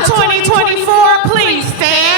of 2024, please stand.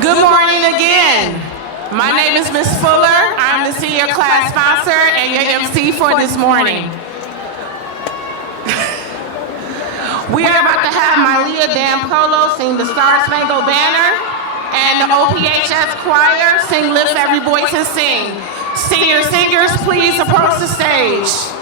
Good morning again. My name is Ms. Fuller. I'm the senior class sponsor and your MC for this morning. We are about to have Malia Dampolo sing the Star Spangled Banner and the OPHS choir sing Lift Every Voice and Sing. Senior singers, please approach the stage.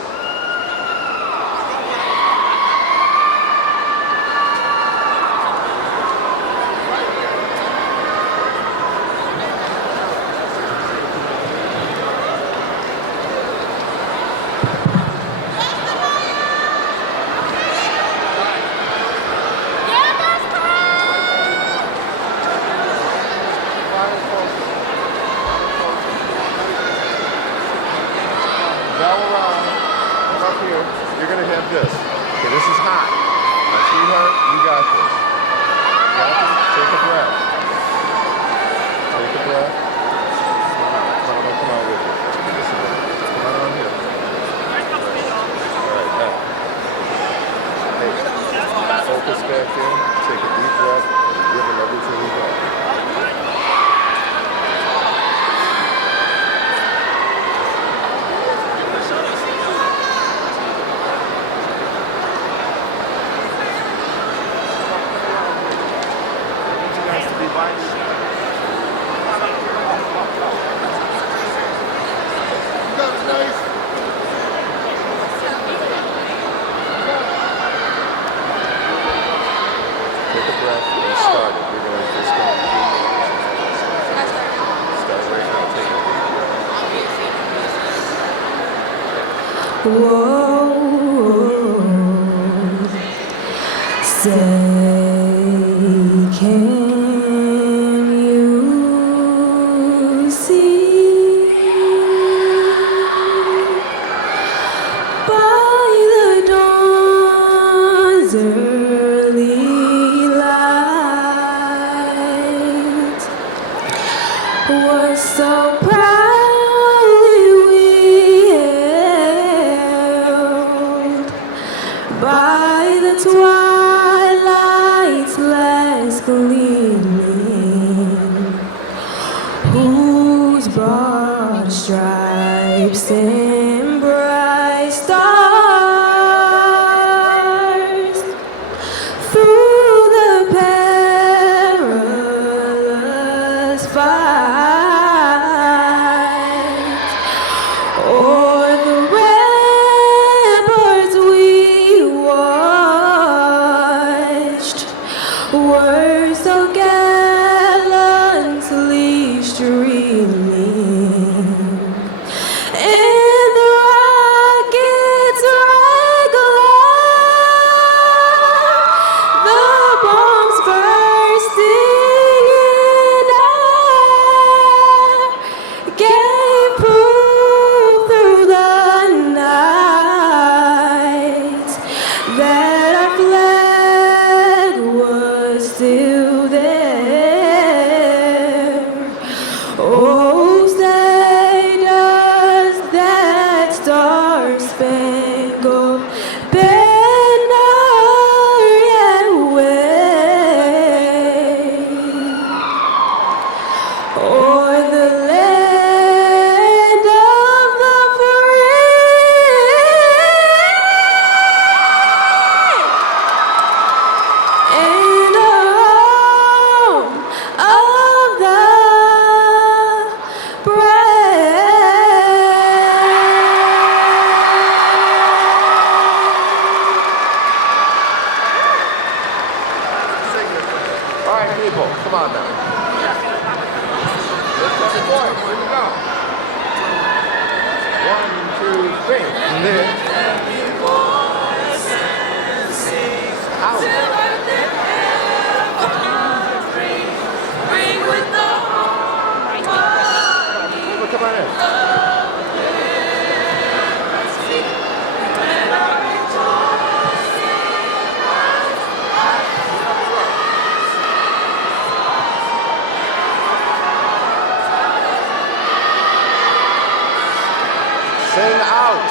Sing out.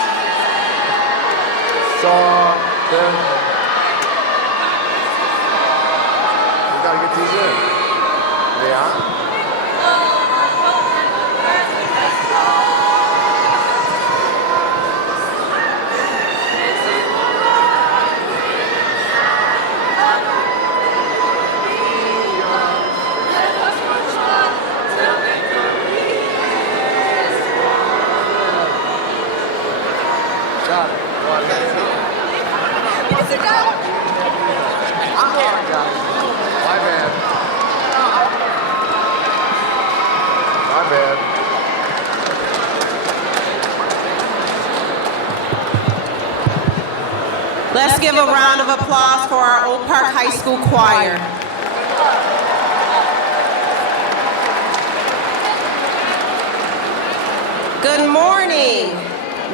Something. We gotta get these in. Yeah. give a round of applause for our Oak Park High School choir. Good morning,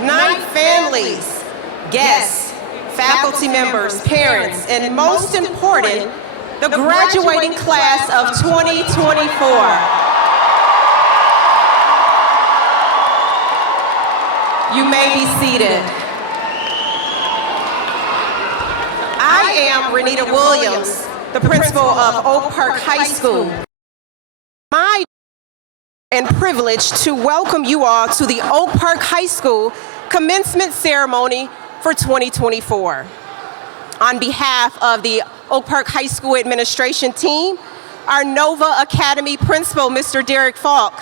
Knight families, guests, faculty members, parents, and most important, the graduating class of 2024. You may be seated. I am Renita Williams, the principal of Oak Park High School. My and privilege to welcome you all to the Oak Park High School commencement ceremony for 2024. On behalf of the Oak Park High School administration team, our Nova Academy principal, Mr. Derek Falk,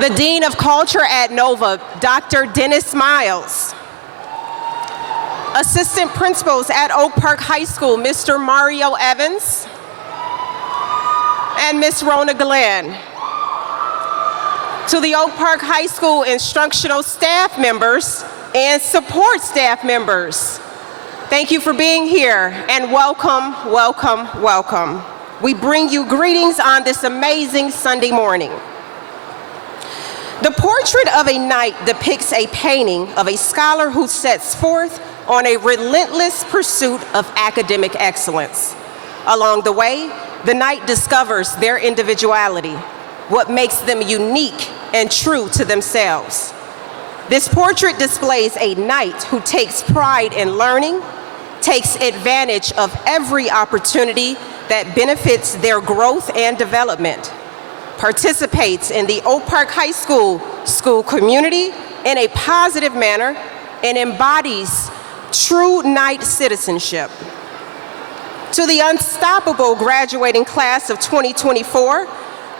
the Dean of Culture at Nova, Dr. Dennis Miles, assistant principals at Oak Park High School, Mr. Mario Evans and Ms. Rona Glenn. To the Oak Park High School instructional staff members and support staff members, thank you for being here and welcome, welcome, welcome. We bring you greetings on this amazing Sunday morning. The portrait of a knight depicts a painting of a scholar who sets forth on a relentless pursuit of academic excellence. Along the way, the knight discovers their individuality, what makes them unique and true to themselves. This portrait displays a knight who takes pride in learning, takes advantage of every opportunity that benefits their growth and development, participates in the Oak Park High School school community in a positive manner, and embodies true knight citizenship. To the unstoppable graduating class of 2024,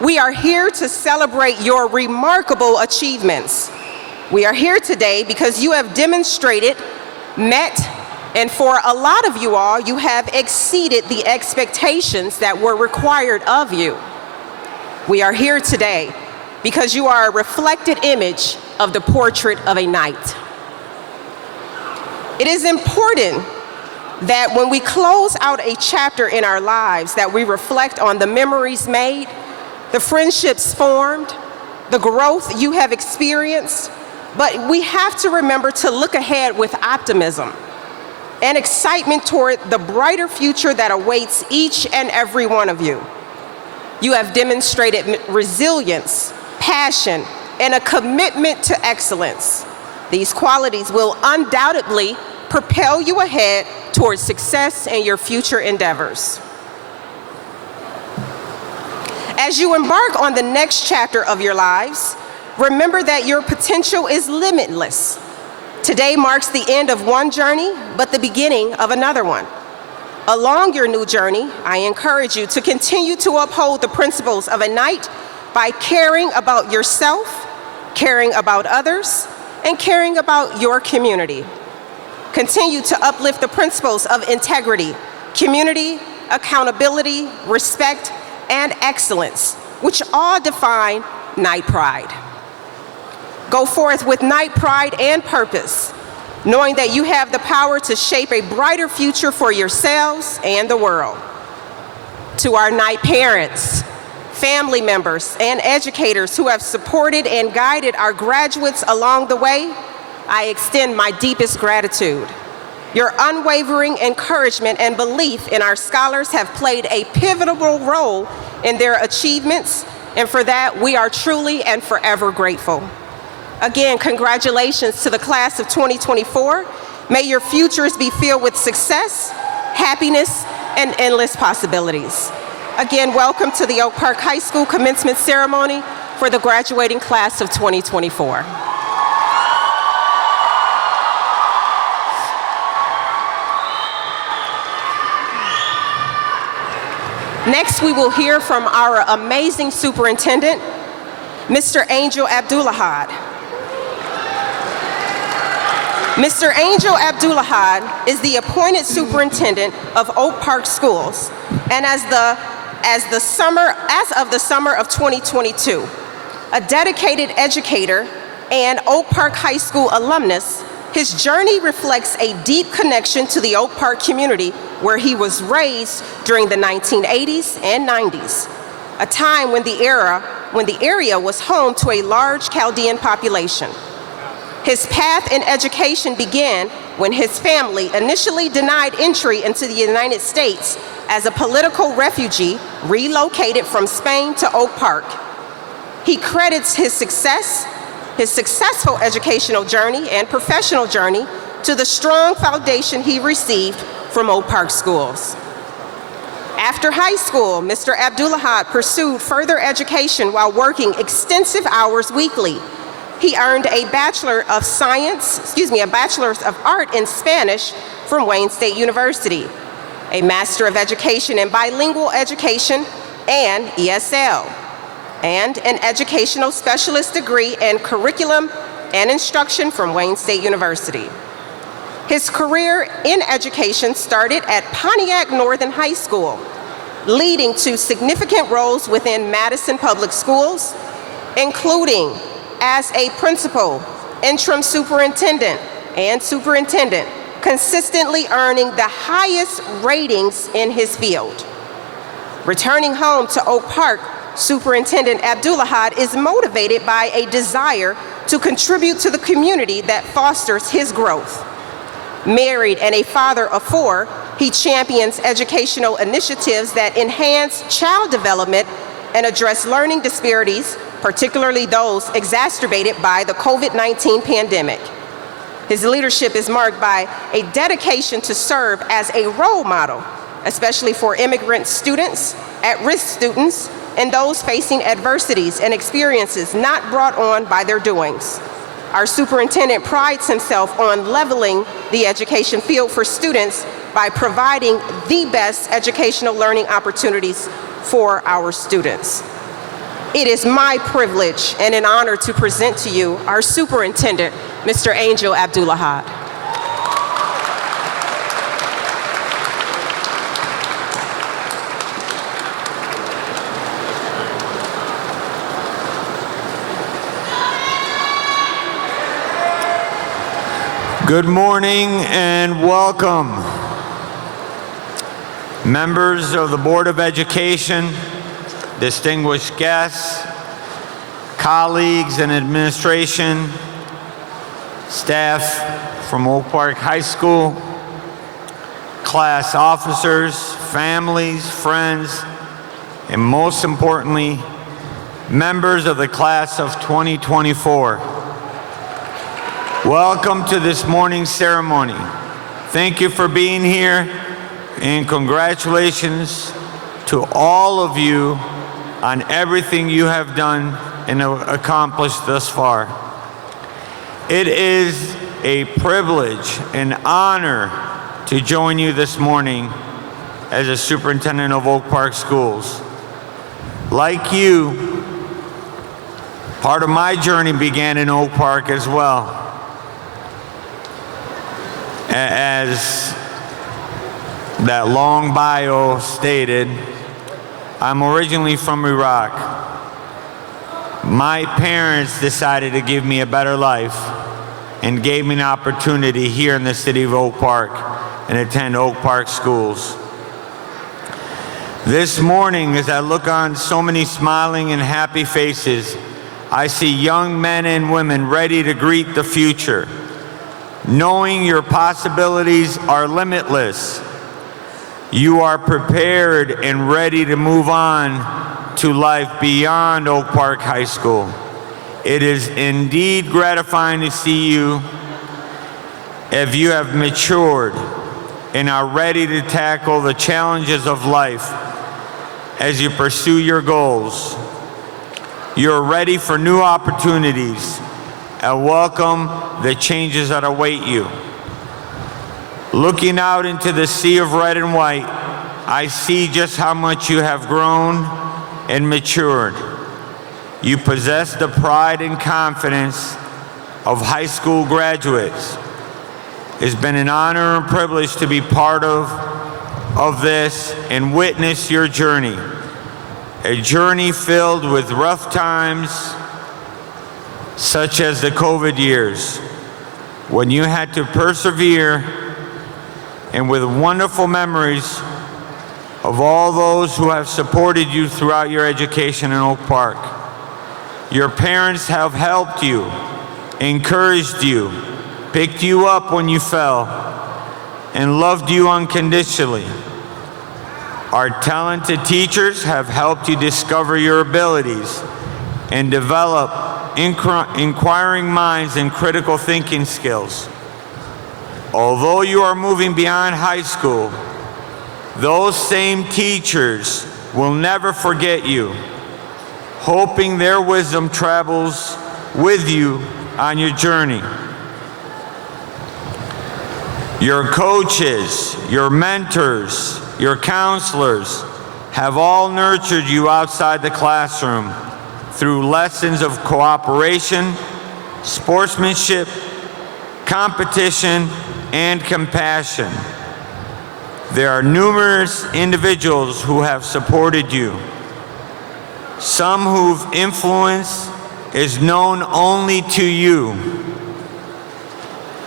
we are here to celebrate your remarkable achievements. We are here today because you have demonstrated, met, and for a lot of you all, you have exceeded the expectations that were required of you. We are here today because you are a reflected image of the portrait of a knight. It is important that when we close out a chapter in our lives, that we reflect on the memories made, the friendships formed, the growth you have experienced, but we have to remember to look ahead with optimism and excitement toward the brighter future that awaits each and every one of you. You have demonstrated resilience, passion, and a commitment to excellence. These qualities will undoubtedly propel you ahead towards success in your future endeavors. As you embark on the next chapter of your lives, remember that your potential is limitless. Today marks the end of one journey, but the beginning of another one. Along your new journey, I encourage you to continue to uphold the principles of a knight by caring about yourself, caring about others, and caring about your community. Continue to uplift the principles of integrity, community, accountability, respect, and excellence, which all define Knight Pride. Go forth with Knight Pride and purpose, knowing that you have the power to shape a brighter future for yourselves and the world. To our Knight parents, family members, and educators who have supported and guided our graduates along the way, I extend my deepest gratitude. Your unwavering encouragement and belief in our scholars have played a pivotal role in their achievements, and for that, we are truly and forever grateful. Again, congratulations to the class of 2024. May your futures be filled with success, happiness, and endless possibilities. Again, welcome to the Oak Park High School commencement ceremony for the graduating class of 2024. Next, we will hear from our amazing superintendent, Mr. Angel Abdullahad. Mr. Angel Abdullahad is the appointed superintendent of Oak Park Schools, and as of the summer of 2022, a dedicated educator and Oak Park High School alumnus His journey reflects a deep connection to the Oak Park community where he was raised during the 1980s and 90s, a time when the area was home to a large Chaldean population. His path in education began when his family initially denied entry into the United States as a political refugee relocated from Spain to Oak Park. He credits his successful educational journey and professional journey to the strong foundation he received from Oak Park schools. After high school, Mr. Abdulahad pursued further education while working extensive hours weekly. He earned a Bachelor of Art in Spanish from Wayne State University, a Master of Education in Bilingual Education and ESL, and an Educational Specialist degree in Curriculum and Instruction from Wayne State University. His career in education started at Pontiac Northern High School, leading to significant roles within Madison Public Schools, including as a principal, interim superintendent, and superintendent, consistently earning the highest ratings in his field. Returning home to Oak Park, Superintendent Abdulahad is motivated by a desire to contribute to the community that fosters his growth. Married and a father of 4, he champions educational initiatives that enhance child development and address learning disparities, particularly those exacerbated by the COVID-19 pandemic. His leadership is marked by a dedication to serve as a role model, especially for immigrant students, at-risk students, and those facing adversities and experiences not brought on by their doings. Our superintendent prides himself on leveling the education field for students by providing the best educational learning opportunities for our students. It is my privilege and an honor to present to you our superintendent, Mr. Angel Abdulahad. Good morning and welcome. Members of the Board of Education, distinguished guests, colleagues and administration, staff from Oak Park High School, class officers, families, friends, and most importantly, members of the class of 2024. Welcome to this morning's ceremony. Thank you for being here, and congratulations to all of you on everything you have done and accomplished thus far. It is a privilege and honor to join you this morning as a superintendent of Oak Park Schools. Like you, part of my journey began in Oak Park as well. As that long bio stated, I'm originally from Iraq. My parents decided to give me a better life and gave me an opportunity here in the city of Oak Park and attend Oak Park schools. This morning, as I look on so many smiling and happy faces, I see young men and women ready to greet the future, knowing your possibilities are limitless. You are prepared and ready to move on to life beyond Oak Park High School. It is indeed gratifying to see you if you have matured and are ready to tackle the challenges of life as you pursue your goals. You're ready for new opportunities and welcome the changes that await you. Looking out into the sea of red and white, I see just how much you have grown and matured. You possess the pride and confidence of high school graduates. It's been an honor and privilege to be part of this and witness your journey. A journey filled with rough times, such as the COVID years, when you had to persevere, and with wonderful memories of all those who have supported you throughout your education in Oak Park. Your parents have helped you, encouraged you, picked you up when you fell, and loved you unconditionally. Our talented teachers have helped you discover your abilities and develop inquiring minds and critical thinking skills. Although you are moving beyond high school, those same teachers will never forget you, hoping their wisdom travels with you on your journey. Your coaches, your mentors, your counselors have all nurtured you outside the classroom through lessons of cooperation, sportsmanship, competition, and compassion. There are numerous individuals who have supported you, some whose influence is known only to you.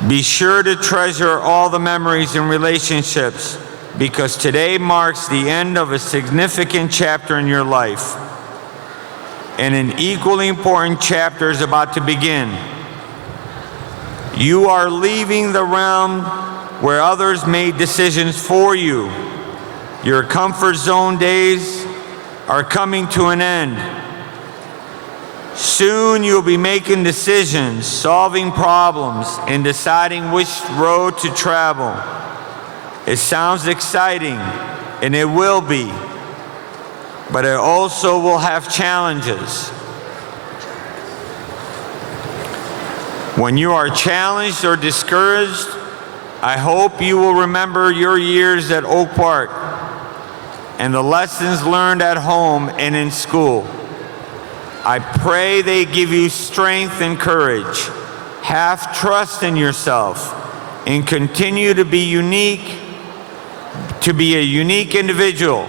Be sure to treasure all the memories and relationships, because today marks the end of a significant chapter in your life, and an equally important chapter is about to begin. You are leaving the realm where others made decisions for you. Your comfort zone days are coming to an end. Soon you'll be making decisions, solving problems, and deciding which road to travel. It sounds exciting, and it will be, but it also will have challenges. When you are challenged or discouraged, I hope you will remember your years at Oak Park and the lessons learned at home and in school. I pray they give you strength and courage. Have trust in yourself and continue to be a unique individual.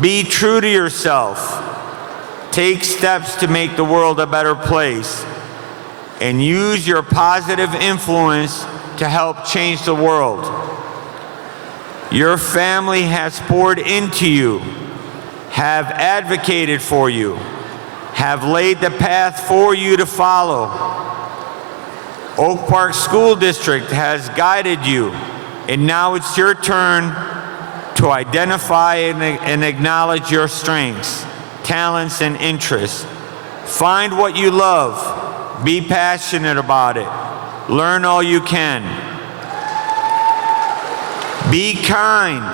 Be true to yourself. Take steps to make the world a better place, and use your positive influence to help change the world. Your family has poured into you, have advocated for you, have laid the path for you to follow. Oak Park School District has guided you, and now it's your turn to identify and acknowledge your strengths, talents, and interests. Find what you love. Be passionate about it. Learn all you can. Be kind.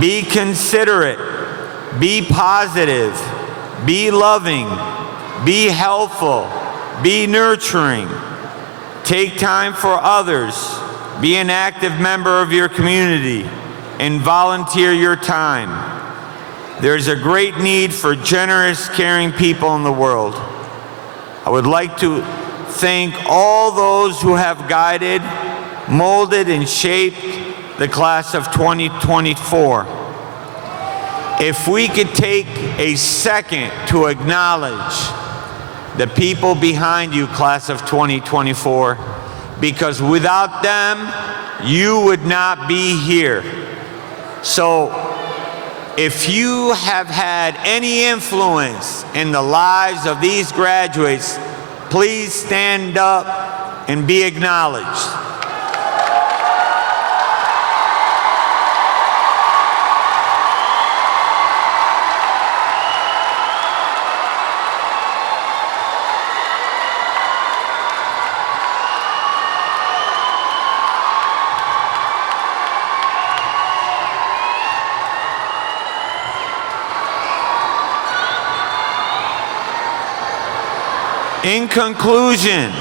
Be considerate. Be positive. Be loving. Be helpful. Be nurturing. Take time for others. Be an active member of your community and volunteer your time. There's a great need for generous, caring people in the world. I would like to thank all those who have guided, molded, and shaped the class of 2024. If we could take a second to acknowledge the people behind you, class of 2024, because without them, you would not be here. So, if you have had any influence in the lives of these graduates, please stand up and be acknowledged. In conclusion,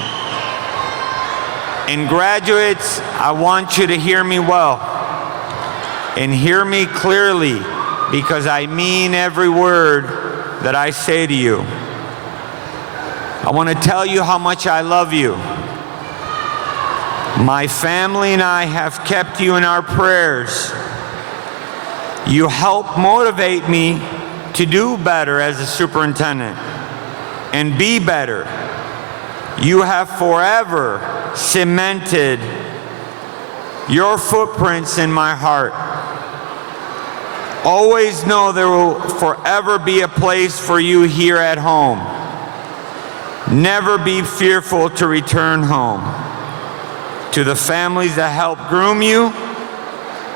and graduates, I want you to hear me well and hear me clearly, because I mean every word that I say to you. I want to tell you how much I love you. My family and I have kept you in our prayers. You help motivate me to do better as a superintendent and be better. You have forever cemented your footprints in my heart. Always know there will forever be a place for you here at home. Never be fearful to return home. To the families that helped groom you,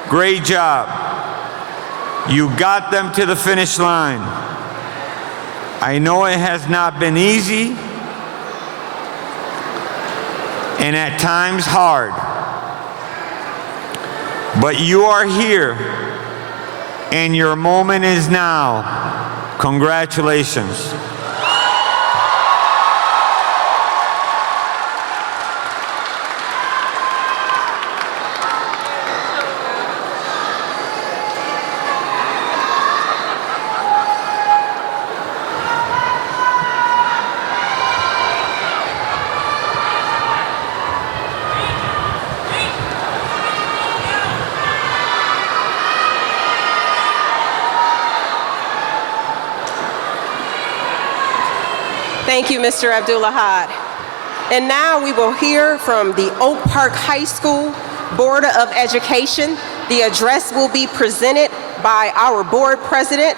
great job. You got them to the finish line. I know it has not been easy and at times hard, but you are here and your moment is now. Congratulations. Thank you, Mr. Abdul-Ahad. And now we will hear from the Oak Park High School Board of Education. The address will be presented by our board president,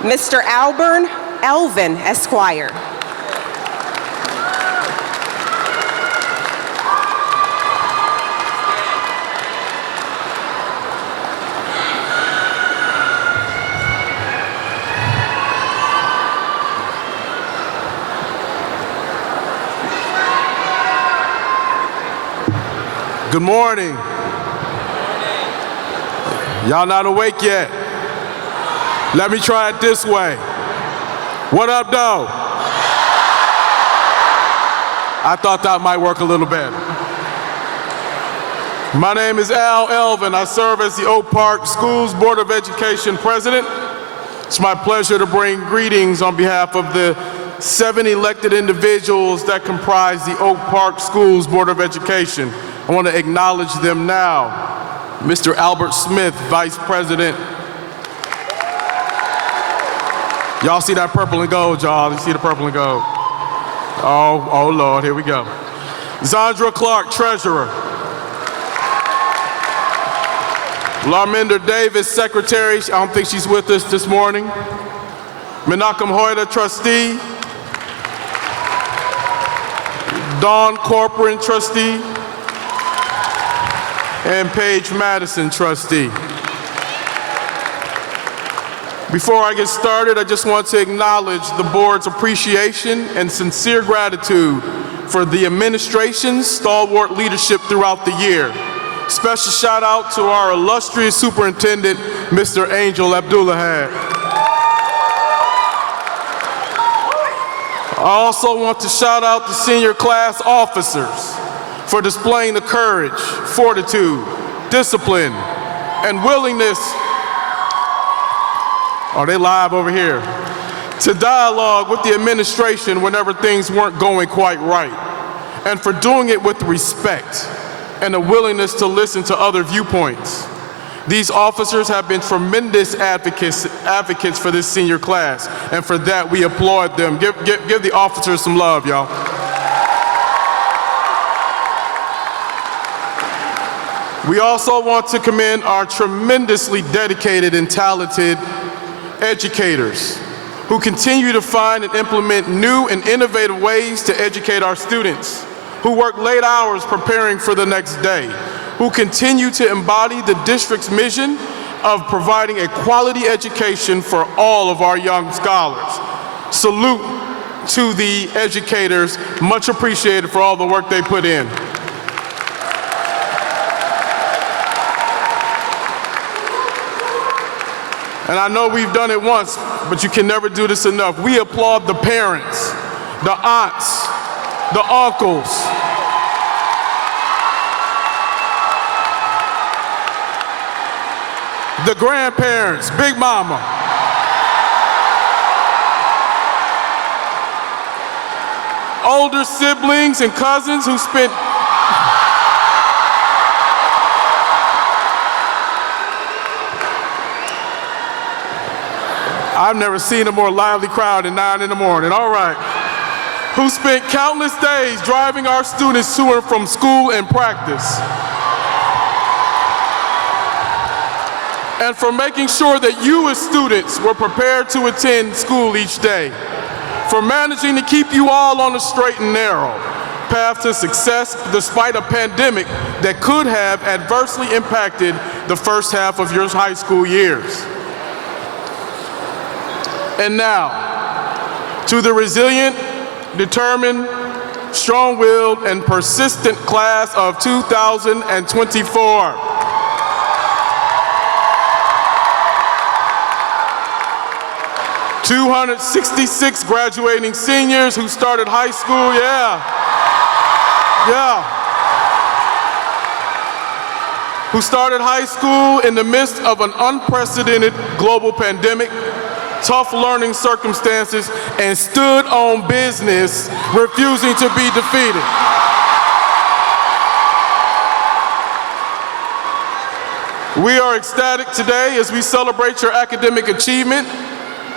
Mr. Elvin Esquire. Good morning. Y'all not awake yet? Let me try it this way. What up, though? I thought that might work a little better. My name is Al Elvin. I serve as the Oak Park Schools Board of Education president. It's my pleasure to bring greetings on behalf of the 7 elected individuals that comprise the Oak Park Schools Board of Education. I want to acknowledge them now. Mr. Albert Smith, Vice President. Y'all see that purple and gold, y'all? You see the purple and gold? Oh Lord, here we go. Zandra Clark, Treasurer. Larminder Davis, Secretary. I don't think she's with us this morning. Menachem Hoyda, Trustee. Dawn Corcoran, Trustee. And Paige Madison, Trustee. Before I get started, I just want to acknowledge the board's appreciation and sincere gratitude for the administration's stalwart leadership throughout the year. Special shout out to our illustrious superintendent, Mr. Angel Abdul-Ahad. I also want to shout out the senior class officers for displaying the courage, fortitude, discipline, and willingness, are they live over here, to dialogue with the administration whenever things weren't going quite right, and for doing it with respect and a willingness to listen to other viewpoints. These officers have been tremendous advocates for this senior class, and for that we applaud them. Give the officers some love, y'all. We also want to commend our tremendously dedicated and talented educators who continue to find and implement new and innovative ways to educate our students, who work late hours preparing for the next day, who continue to embody the district's mission of providing a quality education for all of our young scholars. Salute to the educators, much appreciated for all the work they put in. And I know we've done it once, but you can never do this enough. We applaud the parents, the aunts, the uncles, the grandparents, Big Mama, older siblings and cousins who spent I've never seen a more lively crowd at 9 in the morning. All right. who spent countless days driving our students to and from school and practice, and for making sure that you as students were prepared to attend school each day, for managing to keep you all on the straight and narrow path to success despite a pandemic that could have adversely impacted the first half of your high school years. And now, to the resilient, determined, strong-willed, and persistent class of 2024. "266 graduating seniors who started high school," who started high school in the midst of an unprecedented global pandemic, tough learning circumstances, and stood on business, refusing to be defeated. We are ecstatic today as we celebrate your academic achievement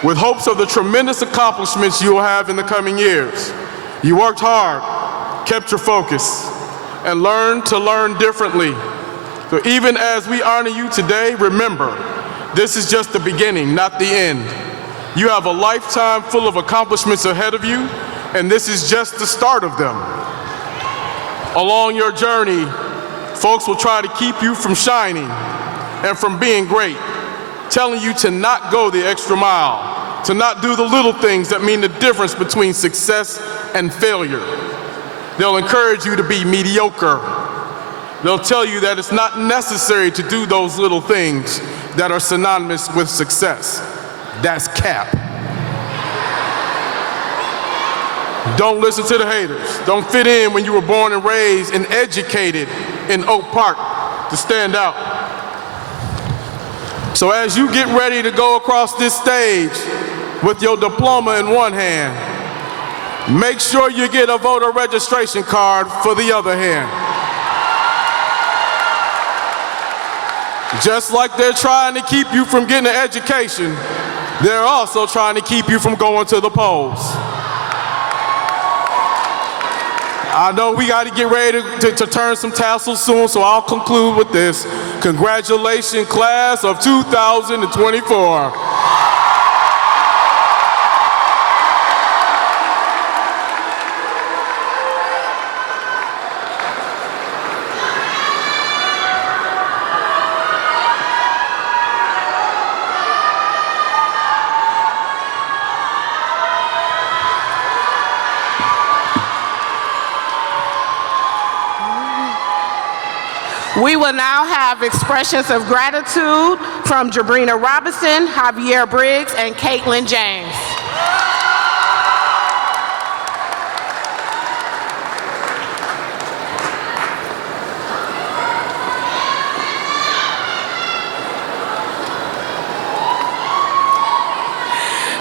with hopes of the tremendous accomplishments you will have in the coming years. You worked hard, kept your focus, and learned to learn differently. So even as we honor you today, remember, this is just the beginning, not the end. You have a lifetime full of accomplishments ahead of you, and this is just the start of them. Along your journey, folks will try to keep you from shining and from being great, telling you to not go the extra mile, to not do the little things that mean the difference between success and failure. They'll encourage you to be mediocre. They'll tell you that it's not necessary to do those little things that are synonymous with success. That's cap. Don't listen to the haters. Don't fit in when you were born and raised and educated in Oak Park to stand out. So as you get ready to go across this stage with your diploma in one hand, make sure you get a voter registration card for the other hand. Just like they're trying to keep you from getting an education, they're also trying to keep you from going to the polls. I know we got to get ready to turn some tassels soon, so I'll conclude with this. Congratulations, class of 2024. We will now have expressions of gratitude from Jabrina Robinson, Javier Briggs, and Caitlin James.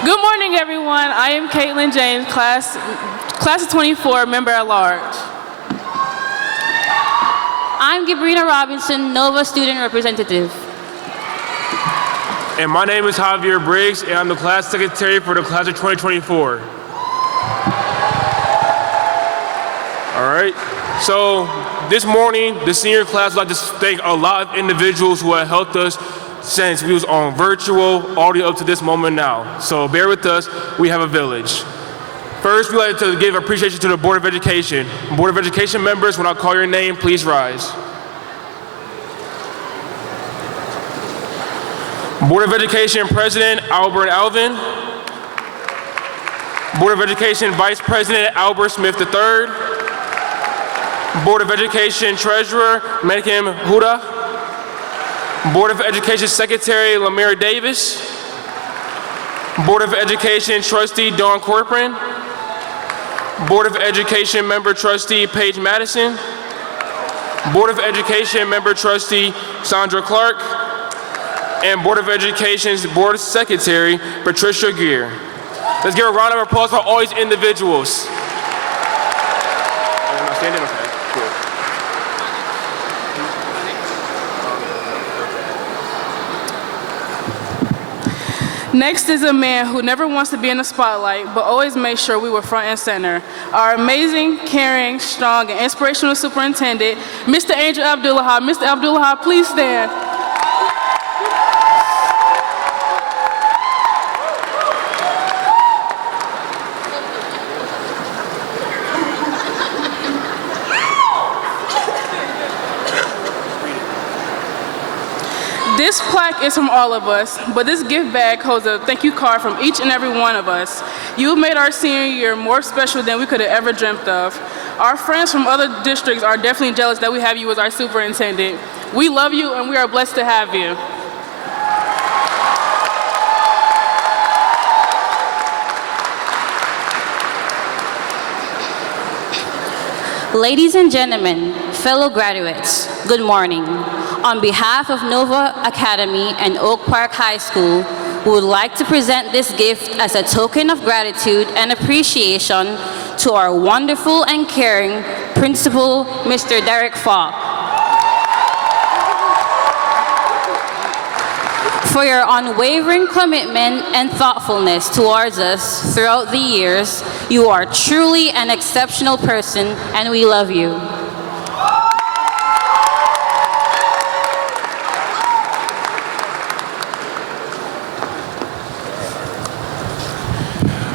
Good morning, everyone. I am Caitlin James, class of 24, member at large. I'm Gabrina Robinson, Nova student representative. And my name is Javier Briggs, and I'm the class secretary for the class of 2024. All right, so this morning, the senior class would like to thank a lot of individuals who have helped us since we was on virtual audio up to this moment now. So bear with us, we have a village. First, we'd like to give appreciation to the Board of Education. Board of Education members, when I call your name, please rise. Board of Education President, Albert Alvin. Board of Education Vice President, Albert Smith III. Board of Education Treasurer, Mekim Huda. Board of Education Secretary, Lamira Davis. Board of Education Trustee, Dawn Corcoran. Board of Education Member Trustee, Paige Madison. Board of Education Member Trustee, Sandra Clark. And Board of Education's Board Secretary, Patricia Gear. Let's give a round of applause for all these individuals. Standing, okay, cool. Next is a man who never wants to be in the spotlight, but always makes sure we were front and center. Our amazing, caring, strong, and inspirational superintendent, Mr. Angel Abdullaha. Mr. Abdullaha, please stand. This plaque is from all of us, but this gift bag holds a thank you card from each and every one of us. You made our senior year more special than we could have ever dreamt of. Our friends from other districts are definitely jealous that we have you as our superintendent. We love you and we are blessed to have you. Ladies and gentlemen, fellow graduates, good morning. On behalf of Nova Academy and Oak Park High School, we would like to present this gift as a token of gratitude and appreciation to our wonderful and caring principal, Mr. Derek Falk. For your unwavering commitment and thoughtfulness towards us throughout the years, you are truly an exceptional person, and we love you.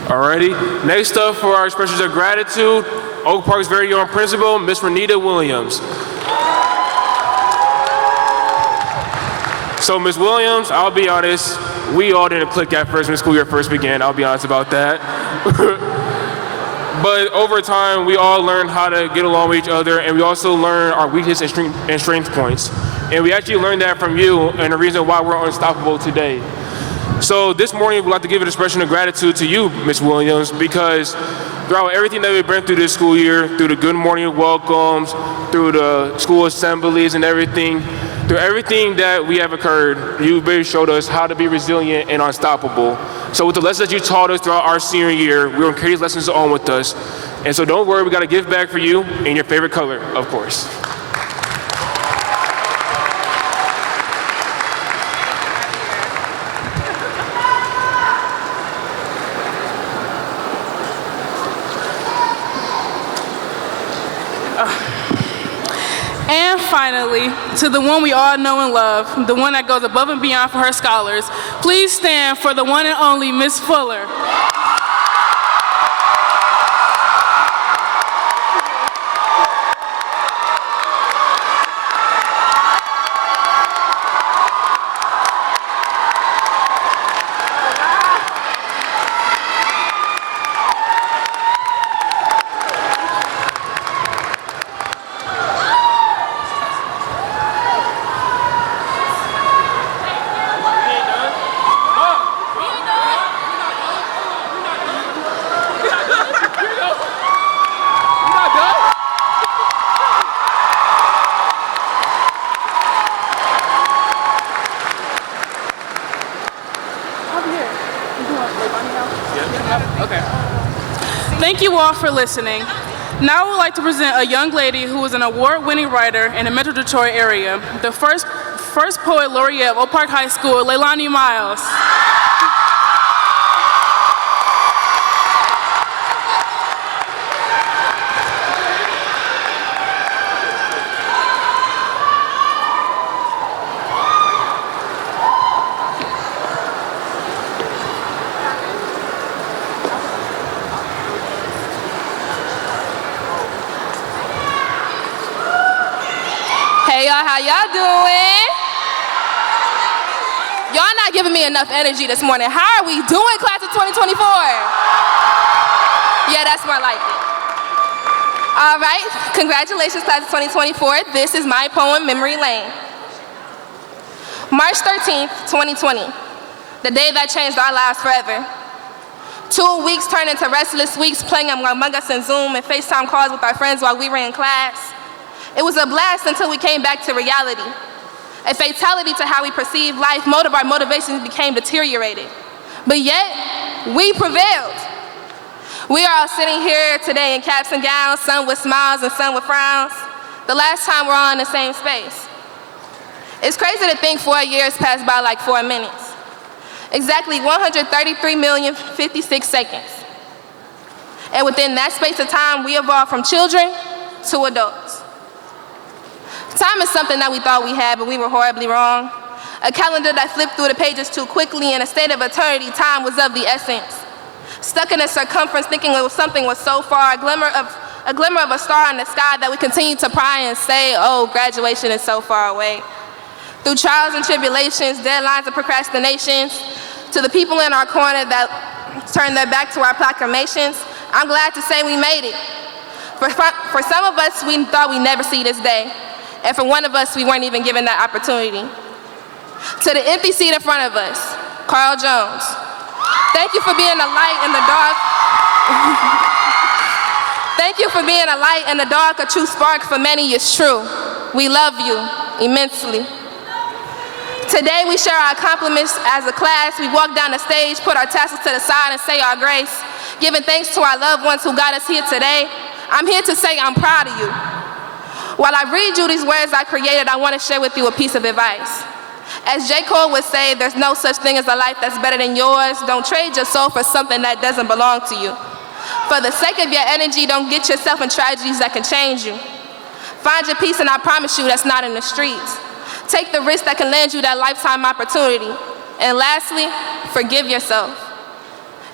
Alrighty, next up for our expressions of gratitude, Oak Park's very own principal, Miss Renita Williams. So Ms. Williams, I'll be honest, we all didn't click at first when school year first began, I'll be honest about that. But over time, we all learned how to get along with each other, and we also learned our weakness and strength points. And we actually learned that from you, and the reason why we're unstoppable today. So this morning, we'd like to give an expression of gratitude to you, Ms. Williams, because throughout everything that we've been through this school year, through the good morning welcomes, through the school assemblies and everything, through everything that we have occurred, you've really showed us how to be resilient and unstoppable. So with the lessons that you taught us throughout our senior year, we're going to carry these lessons on with us. And so don't worry, we got a gift bag for you in your favorite color, of course. And finally, to the one we all know and love, the one that goes above and beyond for her scholars, please stand for the one and only Miss Fuller. Thank you all for listening. Now I would like to present a young lady who is an award-winning writer in the Metro Detroit area, the first poet laureate of Oak Park High School, Leilani Miles. Hey y'all, how y'all doing? Y'all not giving me enough energy this morning. How are we doing, class of 2024? Yeah, that's more like it. All right, congratulations, class of 2024. This is my poem, Memory Lane. March 13th, 2020, the day that changed our lives forever. 2 weeks turned into restless weeks, playing Among Us in Zoom and FaceTime calls with our friends while we were in class. It was a blast until we came back to reality. A fatality to how we perceive life. Most of our motivations became deteriorated. But yet, we prevailed. We are all sitting here today in caps and gowns, some with smiles and some with frowns. The last time we're all in the same space. It's crazy to think 4 years passed by like 4 minutes. exactly 133,056 seconds. And within that space of time, we evolved from children to adults. Time is something that we thought we had, but we were horribly wrong. A calendar that flipped through the pages too quickly. In a state of eternity, time was of the essence. Stuck in a circumference, thinking something was so far, a glimmer of a star in the sky that we continue to pry and say, oh, graduation is so far away. Through trials and tribulations, deadlines and procrastinations, to the people in our corner that turned their back to our proclamations, I'm glad to say we made it. For some of us, we thought we'd never see this day. And for one of us, we weren't even given that opportunity. To the empty seat in front of us, Carl Jones. Thank you for being a light in the dark. Thank you for being a light in the dark, a true spark for many is true. We love you immensely. Today we share our compliments as a class. We walk down the stage, put our tassels to the side and say our grace. Giving thanks to our loved ones who got us here today. I'm here to say I'm proud of you. While I read you these words I created, I want to share with you a piece of advice. As J. Cole would say, there's no such thing as a life that's better than yours. Don't trade your soul for something that doesn't belong to you. For the sake of your energy, don't get yourself in tragedies that can change you. Find your peace, and I promise you that's not in the streets. Take the risk that can land you that lifetime opportunity. And lastly, forgive yourself.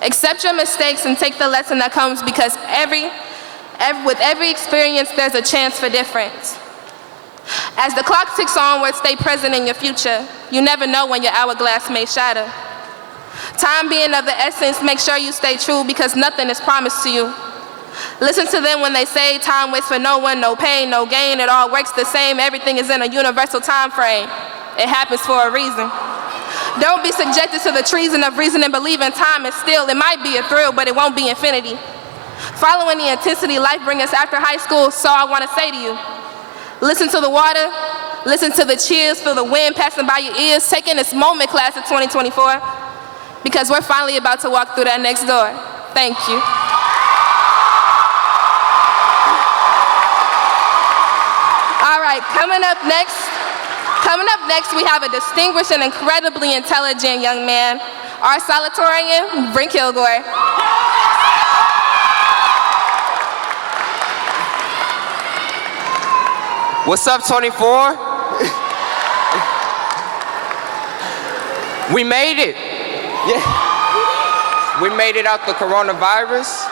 Accept your mistakes and take the lesson that comes, because with every experience, there's a chance for difference. As the clock ticks onward, stay present in your future. You never know when your hourglass may shatter. Time being of the essence, make sure you stay true, because nothing is promised to you. Listen to them when they say time waits for no one, no pain, no gain, it all works the same, everything is in a universal time frame. It happens for a reason. Don't be subjected to the treason of reason and believe in time is still. It might be a thrill, but it won't be infinity. Following the intensity life brings us after high school, so I want to say to you, listen to the water, listen to the cheers, feel the wind passing by your ears, take in this moment, class of 2024, because we're finally about to walk through that next door. Thank you. All right, coming up next, we have a distinguished and incredibly intelligent young man, our Salutatorian, Brink Kilgore. What's up, 24? We made it. Yeah. We made it out the coronavirus,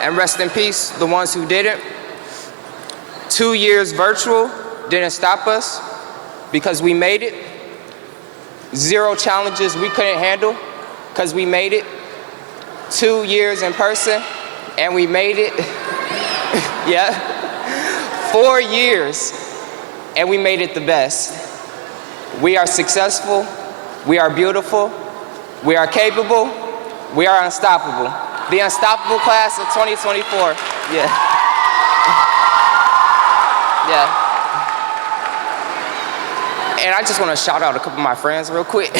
and rest in peace, the ones who didn't. 2 years virtual didn't stop us because we made it. 0 challenges we couldn't handle because we made it. 2 years in person, and we made it. Yeah. 4 years, and we made it the best. We are successful, we are beautiful, we are capable, we are unstoppable. The unstoppable class of 2024, yeah. Yeah. And I just want to shout out a couple of my friends real quick.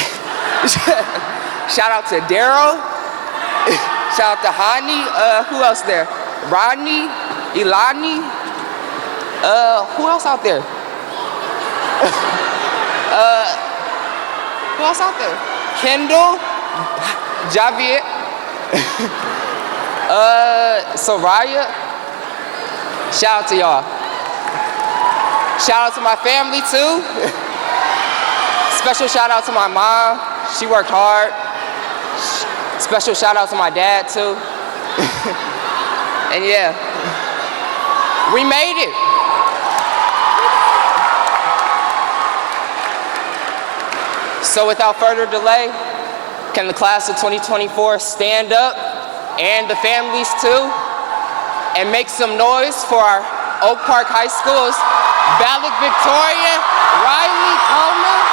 Shout out to Daryl, shout out to Hani, who else there? Rodney, Ilani, who else out there? Who else out there? Kendall, Javier, Soraya. Shout out to y'all. Shout out to my family too. Special shout out to my mom. She worked hard. Special shout out to my dad too. And yeah, we made it. So without further delay, can the class of 2024 stand up, and the families too, and make some noise for our Oak Park High School's Valedictorian, Riley Coleman.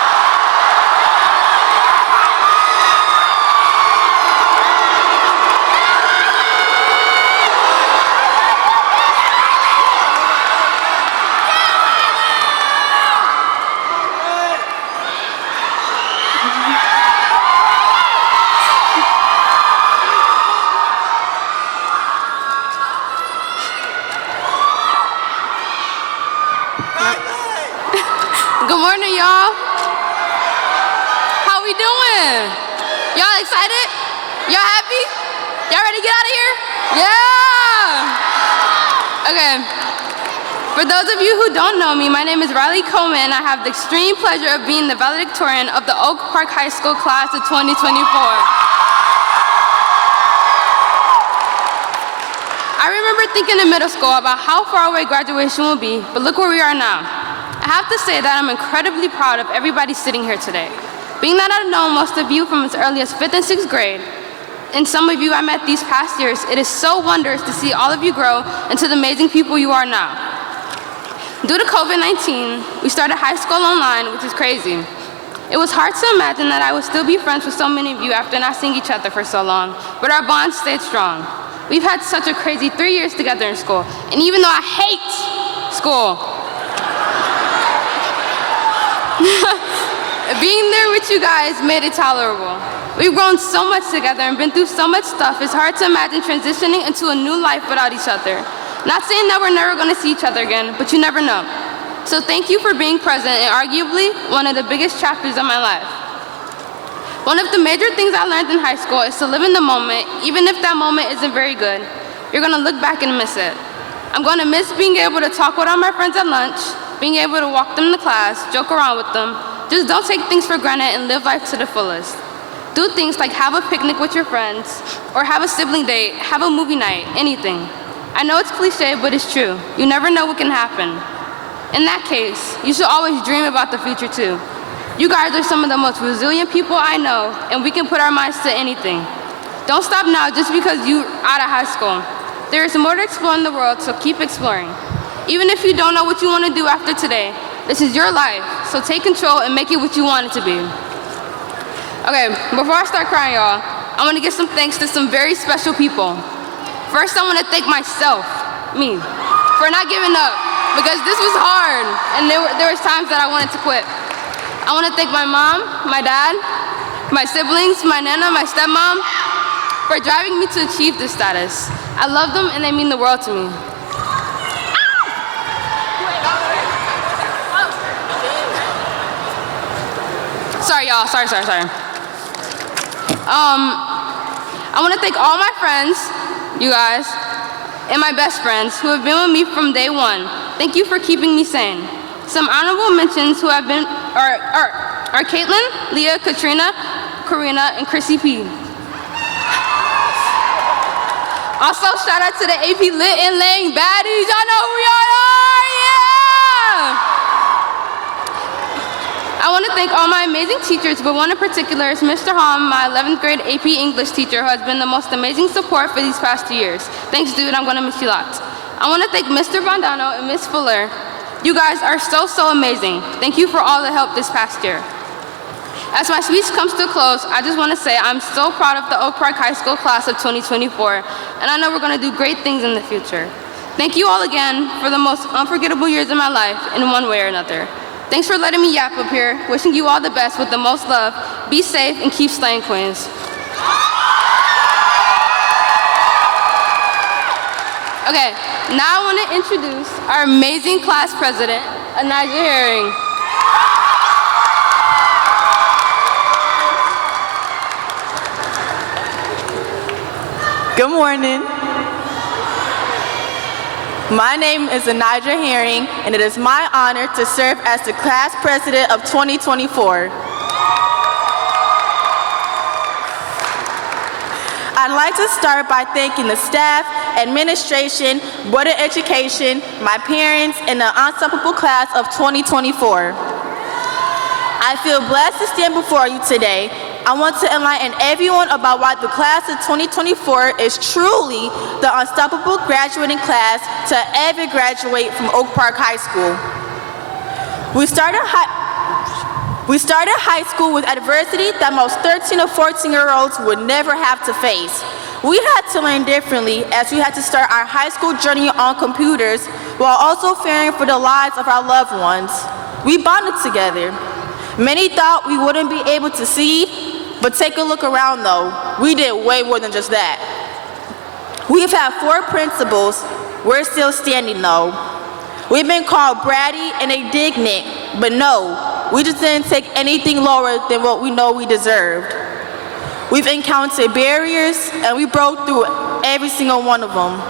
Good morning, y'all. How we doing? Y'all excited? Y'all happy? Y'all ready to get out of here? Yeah! Okay. For those of you who don't know me, my name is Riley Coleman, and I have the extreme pleasure of being the valedictorian of the Oak Park High School class of 2024. I remember thinking in middle school about how far away graduation will be, but look where we are now. I have to say that I'm incredibly proud of everybody sitting here today. Being that I've known most of you from as early as 5th and 6th grade, and some of you I met these past years, it is so wondrous to see all of you grow into the amazing people you are now. Due to COVID-19, we started high school online, which is crazy. It was hard to imagine that I would still be friends with so many of you after not seeing each other for so long, but our bond stayed strong. We've had such a crazy 3 years together in school, and even though I hate school, being there with you guys made it tolerable. We've grown so much together and been through so much stuff, it's hard to imagine transitioning into a new life without each other. Not saying that we're never gonna see each other again, but you never know. So thank you for being present in arguably one of the biggest chapters of my life. One of the major things I learned in high school is to live in the moment, even if that moment isn't very good. You're gonna look back and miss it. I'm gonna miss being able to talk with all my friends at lunch, being able to walk them to class, joke around with them. Just don't take things for granted and live life to the fullest. Do things like have a picnic with your friends, or have a sibling date, have a movie night, anything. I know it's cliche, but it's true. You never know what can happen. In that case, you should always dream about the future too. You guys are some of the most resilient people I know, and we can put our minds to anything. Don't stop now just because you're out of high school. There is more to explore in the world, so keep exploring. Even if you don't know what you want to do after today, this is your life, so take control and make it what you want it to be. Okay, before I start crying, y'all, I want to give some thanks to some very special people. First, I want to thank myself, me, for not giving up, because this was hard, and there was times that I wanted to quit. I want to thank my mom, my dad, my siblings, my nana, my stepmom, for driving me to achieve this status. I love them, and they mean the world to me. Sorry, y'all, sorry. I want to thank all my friends, you guys, and my best friends who have been with me from day one. Thank you for keeping me sane. Some honorable mentions who have been are Caitlin, Leah, Katrina, Karina, and Chrissy P. Also, shout out to the AP Lit and Lang baddies. Y'all know who y'all are, yeah! I want to thank all my amazing teachers, but one in particular is Mr. Hom, my 11th grade AP English teacher, who has been the most amazing support for these past 2 years. Thanks, dude, I'm gonna miss you lots. I want to thank Mr. Bondano and Miss Fuller. You guys are so amazing. Thank you for all the help this past year. As my speech comes to a close, I just want to say I'm so proud of the Oak Park High School class of 2024, and I know we're gonna do great things in the future. Thank you all again for the most unforgettable years of my life in one way or another. Thanks for letting me yap up here. Wishing you all the best with the most love. Be safe and keep slaying, Queens. Okay, now I want to introduce our amazing class president, Anijah Herring. Good morning. My name is Anijah Herring, and it is my honor to serve as the class president of 2024. I'd like to start by thanking the staff, administration, Board of Education, my parents, and the ensemble class of 2024. I feel blessed to stand before you today. I want to enlighten everyone about why the class of 2024 is truly the unstoppable graduating class to ever graduate from Oak Park High School. We started high school with adversity that most 13 or 14-year-olds would never have to face. We had to learn differently as we had to start our high school journey on computers while also fearing for the lives of our loved ones. We bonded together. Many thought we wouldn't be able to see, but take a look around though. We did way more than just that. We've had 4 principals. We're still standing though. We've been called bratty and indignant, but no, we just didn't take anything lower than what we know we deserved. We've encountered barriers, and we broke through every single one of them.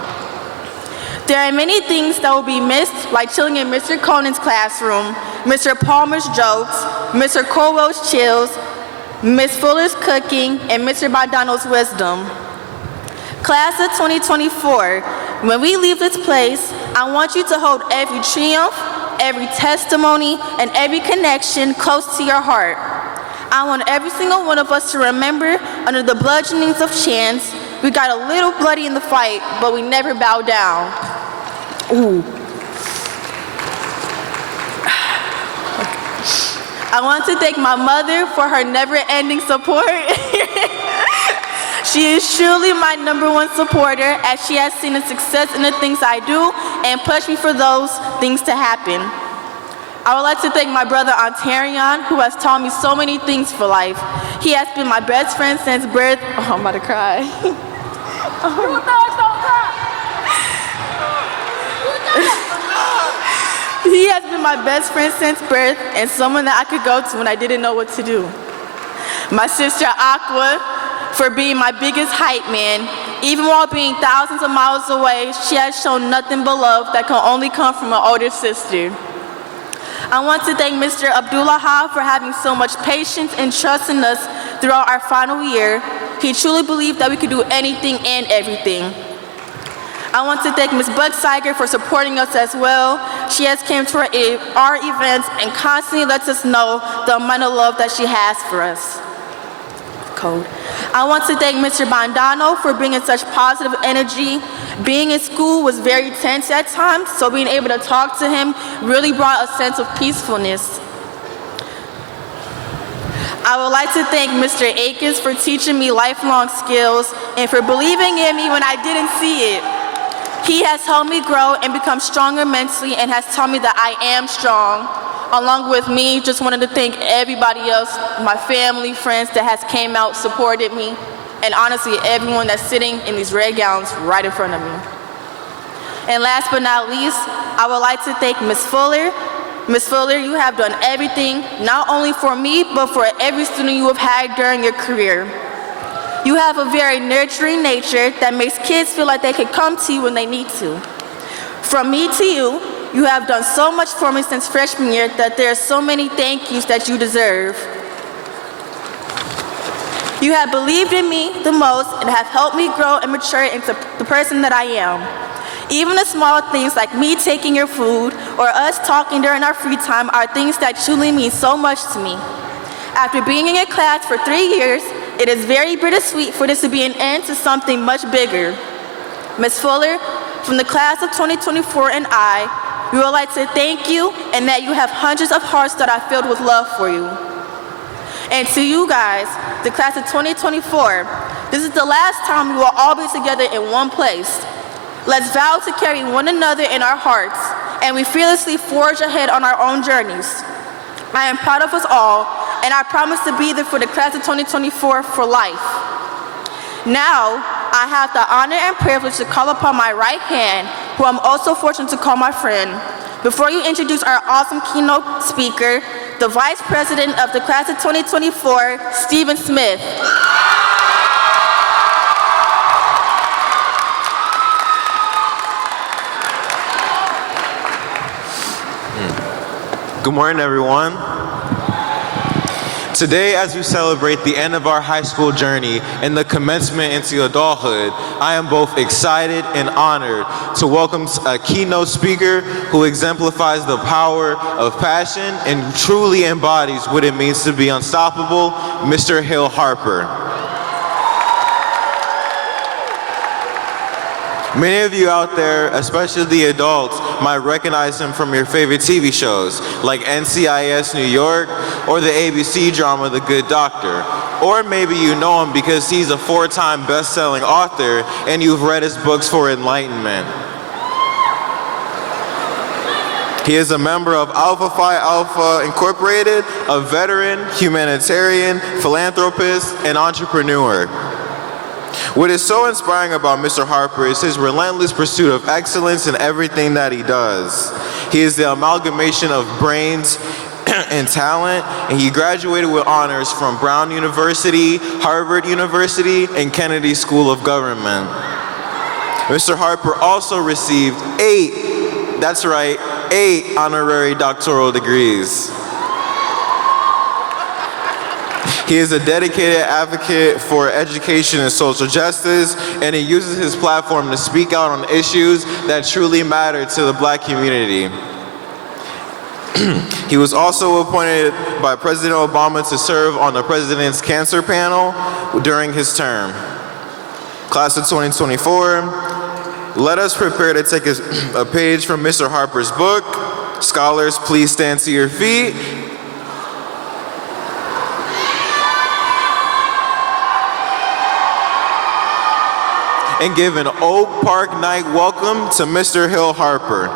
There are many things that will be missed, like chilling in Mr. Conan's classroom, Mr. Palmer's jokes, Mr. Colwell's chills, Ms. Fuller's cooking, and Mr. Bardano's wisdom. Class of 2024, when we leave this place, I want you to hold every triumph, every testimony, and every connection close to your heart. I want every single one of us to remember, under the bludgeonings of chance, we got a little bloody in the fight, but we never bowed down. Ooh. I want to thank my mother for her never-ending support. She is truly my #1 supporter, as she has seen the success in the things I do and pushed me for those things to happen. I would like to thank my brother Ontarion, who has taught me so many things for life. He has been my best friend since birth. Oh, I'm about to cry. He has been my best friend since birth and someone that I could go to when I didn't know what to do. My sister Aqua, for being my biggest hype man. Even while being thousands of miles away, she has shown nothing but love that can only come from an older sister. I want to thank Mr. Abdullaha for having so much patience and trust in us throughout our final year. He truly believed that we could do anything and everything. I want to thank Ms. Bugseiger for supporting us as well. She has came to our events and constantly lets us know the amount of love that she has for us. Code. I want to thank Mr. Bandano for bringing such positive energy. Being in school was very tense at times, so being able to talk to him really brought a sense of peacefulness. I would like to thank Mr. Akins for teaching me lifelong skills and for believing in me when I didn't see it. He has helped me grow and become stronger mentally and has taught me that I am strong. Along with me, just wanted to thank everybody else, my family, friends that has came out, supported me, and honestly, everyone that's sitting in these red gowns right in front of me. And last but not least, I would like to thank Ms. Fuller. Ms. Fuller, you have done everything, not only for me, but for every student you have had during your career. You have a very nurturing nature that makes kids feel like they can come to you when they need to. From me to you, you have done so much for me since freshman year that there are so many thank yous that you deserve. You have believed in me the most and have helped me grow and mature into the person that I am. Even the small things like me taking your food or us talking during our free time are things that truly mean so much to me. After being in your class for 3 years, it is very bittersweet for this to be an end to something much bigger. Ms. Fuller, from the class of 2024 and we would like to thank you and that you have hundreds of hearts that are filled with love for you. And to you guys, the class of 2024, this is the last time we will all be together in one place. Let's vow to carry one another in our hearts and we fearlessly forge ahead on our own journeys. I am proud of us all, and I promise to be there for the class of 2024 for life. Now, I have the honor and privilege to call upon my right hand, who I'm also fortunate to call my friend. Before you introduce our awesome keynote speaker, the Vice President of the class of 2024, Stephen Smith. Good morning, everyone. Today, as we celebrate the end of our high school journey and the commencement into adulthood, I am both excited and honored to welcome a keynote speaker who exemplifies the power of passion and truly embodies what it means to be unstoppable, Mr. Hill Harper. Many of you out there, especially the adults, might recognize him from your favorite TV shows like NCIS New York or the ABC drama The Good Doctor. Or maybe you know him because he's a 4-time best-selling author and you've read his books for enlightenment. He is a member of Alpha Phi Alpha Incorporated, a veteran, humanitarian, philanthropist, and entrepreneur. What is so inspiring about Mr. Harper is his relentless pursuit of excellence in everything that he does. He is the amalgamation of brains, and talent, and he graduated with honors from Brown University, Harvard University, and Kennedy School of Government. Mr. Harper also received 8, that's right, 8 honorary doctoral degrees. He is a dedicated advocate for education and social justice, and he uses his platform to speak out on issues that truly matter to the Black community. He was also appointed by President Obama to serve on the President's Cancer Panel during his term. Class of 2024, let us prepare to take a page from Mr. Harper's book. Scholars, please stand to your feet. And give an Oak Park night welcome to Mr. Hill Harper.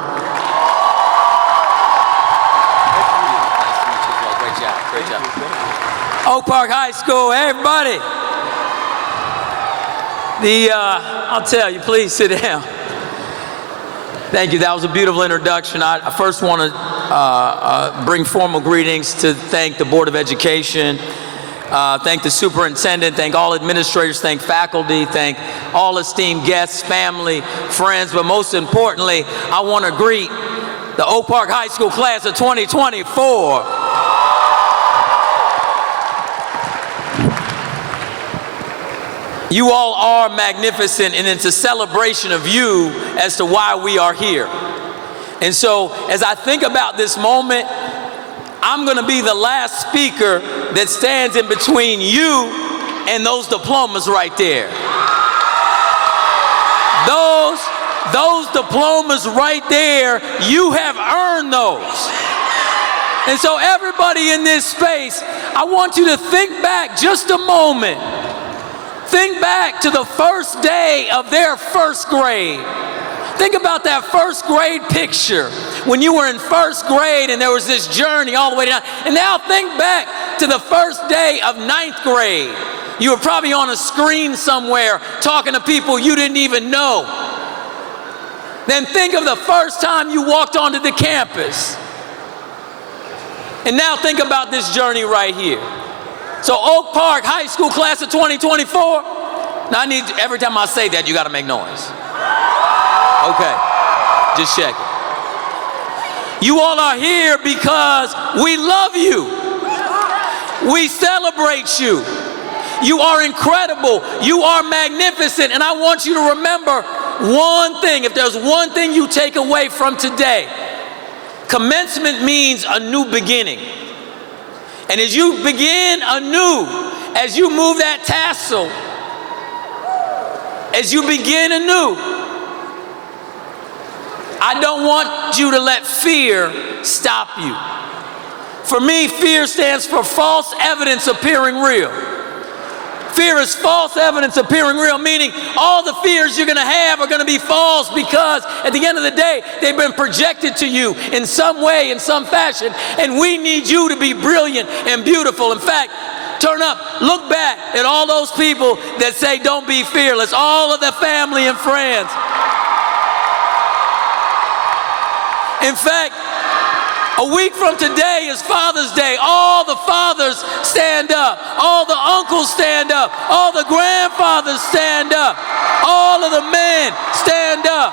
Great job. Oak Park High School, everybody. I'll tell you, please sit down. Thank you, that was a beautiful introduction. I first want to bring formal greetings to thank the Board of Education, thank the superintendent, thank all administrators, thank faculty, thank all esteemed guests, family, friends, but most importantly, I want to greet the Oak Park High School class of 2024. You all are magnificent, and it's a celebration of you as to why we are here. And so, as I think about this moment, I'm going to be the last speaker that stands in between you and those diplomas right there. Those diplomas right there, you have earned those. And so everybody in this space, I want you to think back just a moment. Think back to the first day of their first grade. Think about that first grade picture when you were in first grade and there was this journey all the way down. And now think back to the first day of 9th grade. You were probably on a screen somewhere talking to people you didn't even know. Then think of the first time you walked onto the campus. And now think about this journey right here. So Oak Park High School class of 2024. Now every time I say that, you got to make noise. Okay, just check it. You all are here because we love you. We celebrate you. You are incredible. You are magnificent. And I want you to remember one thing. If there's one thing you take away from today, commencement means a new beginning. And as you begin anew, as you move that tassel, as you begin anew, I don't want you to let fear stop you. For me, fear stands for false evidence appearing real. Fear is false evidence appearing real, meaning all the fears you're going to have are going to be false because at the end of the day, they've been projected to you in some way, in some fashion, and we need you to be brilliant and beautiful. In fact, turn up, look back at all those people that say don't be fearless, all of the family and friends. In fact, a week from today is Father's Day. All the fathers stand up. All the uncles stand up. All the grandfathers stand up. All of the men stand up.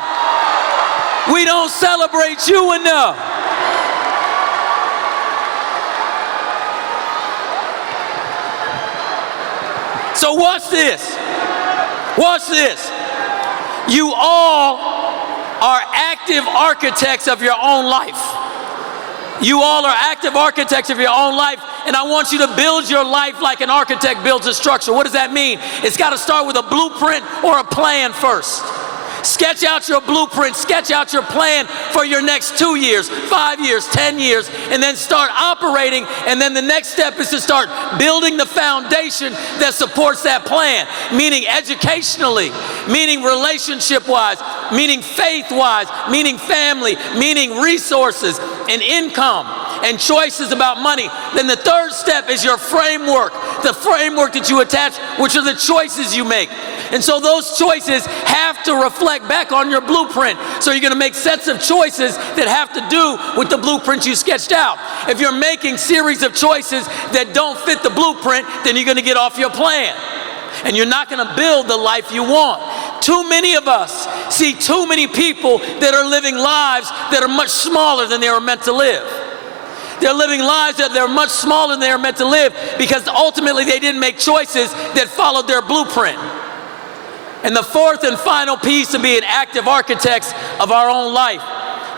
We don't celebrate you enough. So watch this. Watch this. You all are active architects of your own life. You all are active architects of your own life, and I want you to build your life like an architect builds a structure. What does that mean? It's got to start with a blueprint or a plan first. Sketch out your blueprint, sketch out your plan for your next 2 years, 5 years, 10 years, and then start operating. And then the next step is to start building the foundation that supports that plan, meaning educationally, meaning relationship-wise, meaning faith-wise, meaning family, meaning resources and income and choices about money. Then the third step is your framework, the framework that you attach, which are the choices you make. And so those choices have to reflect back on your blueprint. So you're going to make sets of choices that have to do with the blueprint you sketched out. If you're making series of choices that don't fit the blueprint, then you're going to get off your plan. And you're not going to build the life you want. Too many of us see too many people that are living lives that are much smaller than they were meant to live. They're living lives that they're much smaller than they were meant to live because ultimately they didn't make choices that followed their blueprint. And the fourth and final piece of being active architects of our own life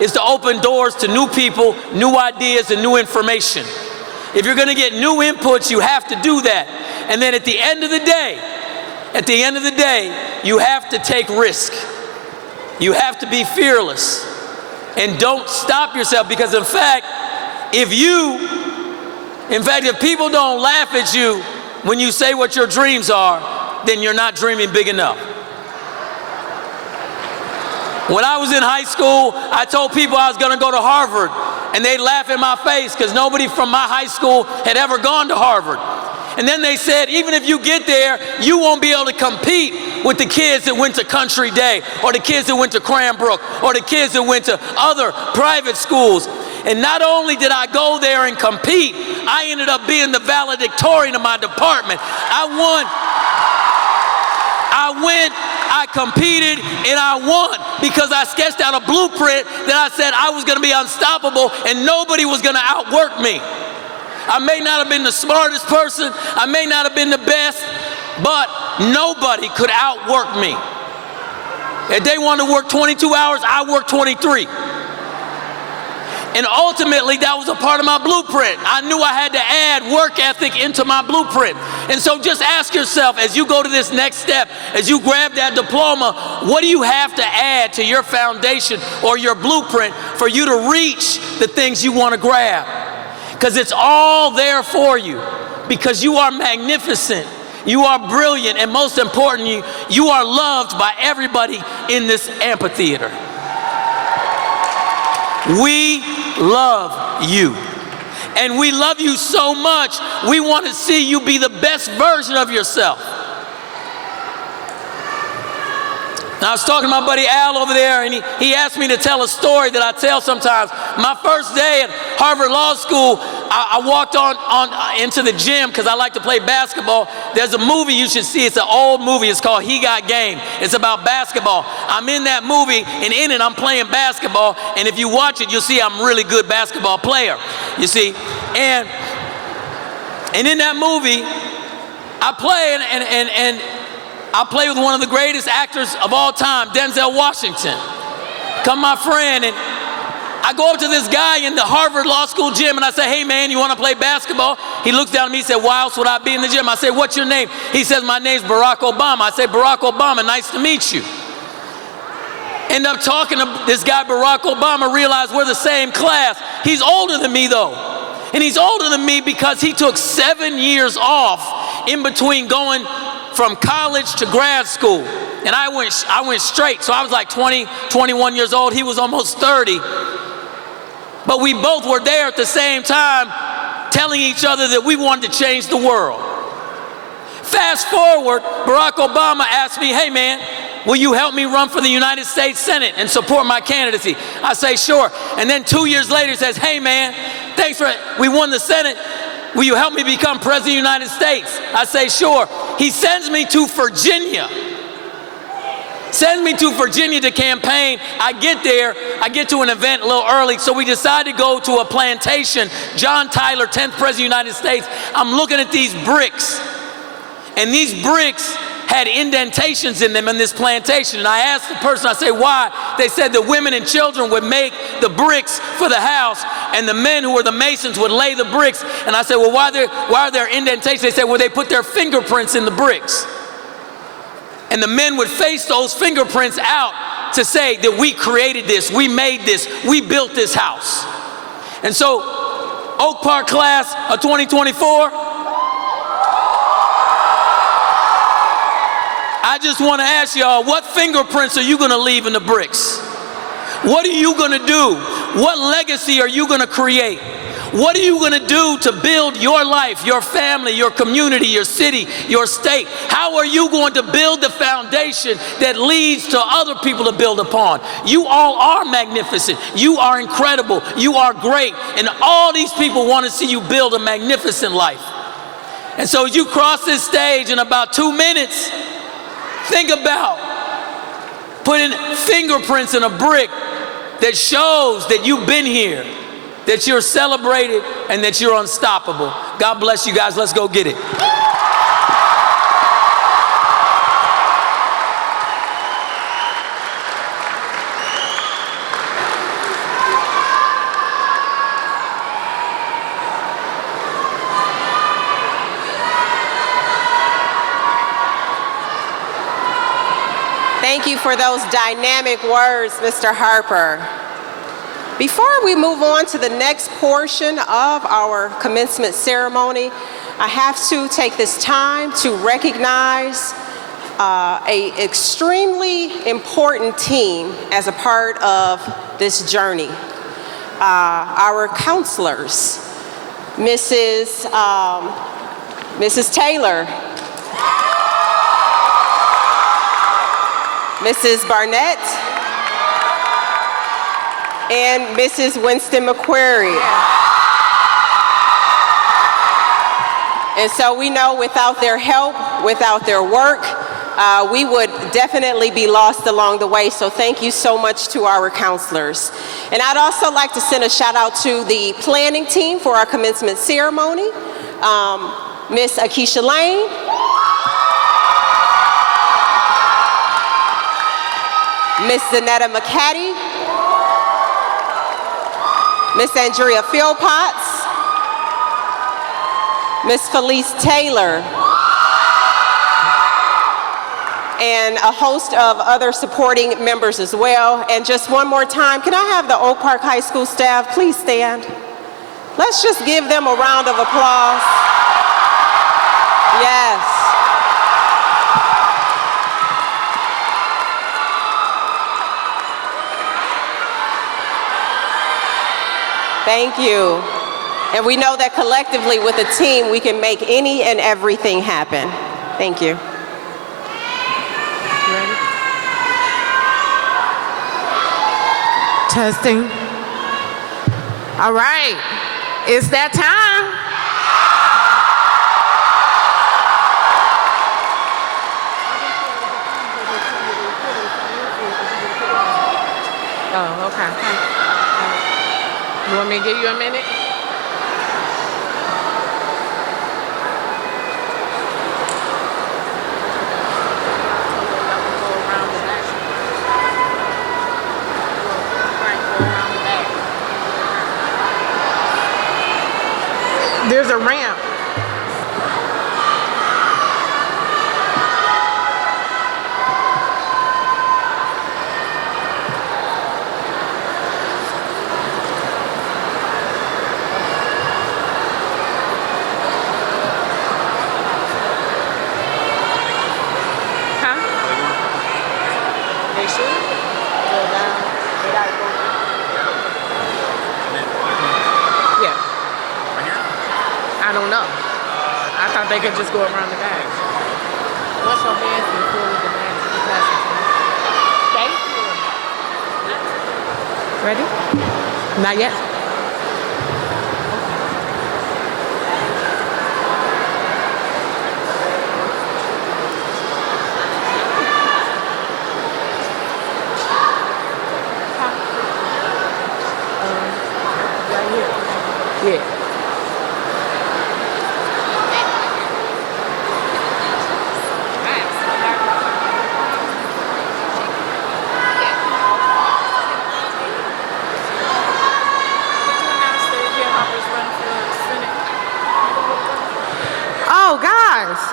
is to open doors to new people, new ideas, and new information. If you're going to get new inputs, you have to do that. And then at the end of the day, you have to take risk. You have to be fearless. And don't stop yourself because in fact, if people don't laugh at you when you say what your dreams are, then you're not dreaming big enough. When I was in high school, I told people I was going to go to Harvard, and they'd laugh in my face because nobody from my high school had ever gone to Harvard. And then they said, even if you get there, you won't be able to compete with the kids that went to Country Day, or the kids that went to Cranbrook, or the kids that went to other private schools. And not only did I go there and compete, I ended up being the valedictorian of my department. I competed, and I won because I sketched out a blueprint that I said I was going to be unstoppable and nobody was going to outwork me. I may not have been the smartest person, I may not have been the best, but nobody could outwork me. If they wanted to work 22 hours, I worked 23. And ultimately, that was a part of my blueprint. I knew I had to add work ethic into my blueprint. And so just ask yourself, as you go to this next step, as you grab that diploma, what do you have to add to your foundation or your blueprint for you to reach the things you want to grab? Because it's all there for you. Because you are magnificent, you are brilliant, and most importantly, you are loved by everybody in this amphitheater. We love you. And we love you so much, we want to see you be the best version of yourself. Now, I was talking to my buddy Al over there, and he asked me to tell a story that I tell sometimes. My first day at Harvard Law School, I walked on into the gym because I like to play basketball. There's a movie you should see. It's an old movie. It's called He Got Game. It's about basketball. I'm in that movie, and in it, I'm playing basketball. And if you watch it, you'll see I'm a really good basketball player, you see. And in that movie, I play, and I play with one of the greatest actors of all time, Denzel Washington. Come my friend, and I go up to this guy in the Harvard Law School gym and I say, hey man, you want to play basketball? He looks down at me and said, why else would I be in the gym? I say, what's your name? He says, my name's Barack Obama. I say, Barack Obama, nice to meet you. End up talking to this guy, Barack Obama, realize we're the same class. He's older than me though. And he's older than me because he took 7 years off in between going from college to grad school. And I went straight. So I was like 20, 21 years old. He was almost 30. But we both were there at the same time telling each other that we wanted to change the world. Fast forward, Barack Obama asked me, hey man, will you help me run for the United States Senate and support my candidacy? I say, sure. And then 2 years later he says, hey man, we won the Senate. Will you help me become president of the United States? I say, sure. He sends me to Virginia. Sends me to Virginia to campaign. I get there, I get to an event a little early, so we decide to go to a plantation. John Tyler, 10th President of the United States. I'm looking at these bricks, and these bricks had indentations in them in this plantation. And I asked the person, I say, why? They said the women and children would make the bricks for the house, and the men who were the masons would lay the bricks. And I said, well, why are there indentations? They said, well, they put their fingerprints in the bricks. And the men would face those fingerprints out to say that we created this, we made this, we built this house. And so, Oak Park class of 2024, I just want to ask y'all, what fingerprints are you going to leave in the bricks? What are you going to do? What legacy are you going to create? What are you going to do to build your life, your family, your community, your city, your state? How are you going to build the foundation that leads to other people to build upon? You all are magnificent. You are incredible. You are great. And all these people want to see you build a magnificent life. And so as you cross this stage in about 2 minutes, think about putting fingerprints in a brick that shows that you've been here, that you're celebrated, and that you're unstoppable. God bless you guys. Let's go get it. Thank you for those dynamic words, Mr. Harper. Before we move on to the next portion of our commencement ceremony, I have to take this time to recognize an extremely important team as a part of this journey. Our counselors, Mrs. Taylor, Mrs. Barnett, and Mrs. Winston McQuarrie. And so we know without their help, without their work, we would definitely be lost along the way. So thank you so much to our counselors. And I'd also like to send a shout out to the planning team for our commencement ceremony, Miss Akeisha Lane, Miss Zanetta McCaddy, Miss Andrea Philpotts, Miss Felice Taylor, and a host of other supporting members as well. And just one more time, can I have the Oak Park High School staff please stand? Let's just give them a round of applause. Yes. Thank you. And we know that collectively with a team, we can make any and everything happen. Thank you. Ready? Testing. All right, it's that time. Oh, okay. You want me to give you a minute? There's a ramp. They could just go around the back. What's your hands before we demand the class? Ready? Not yet. Right here. Yeah.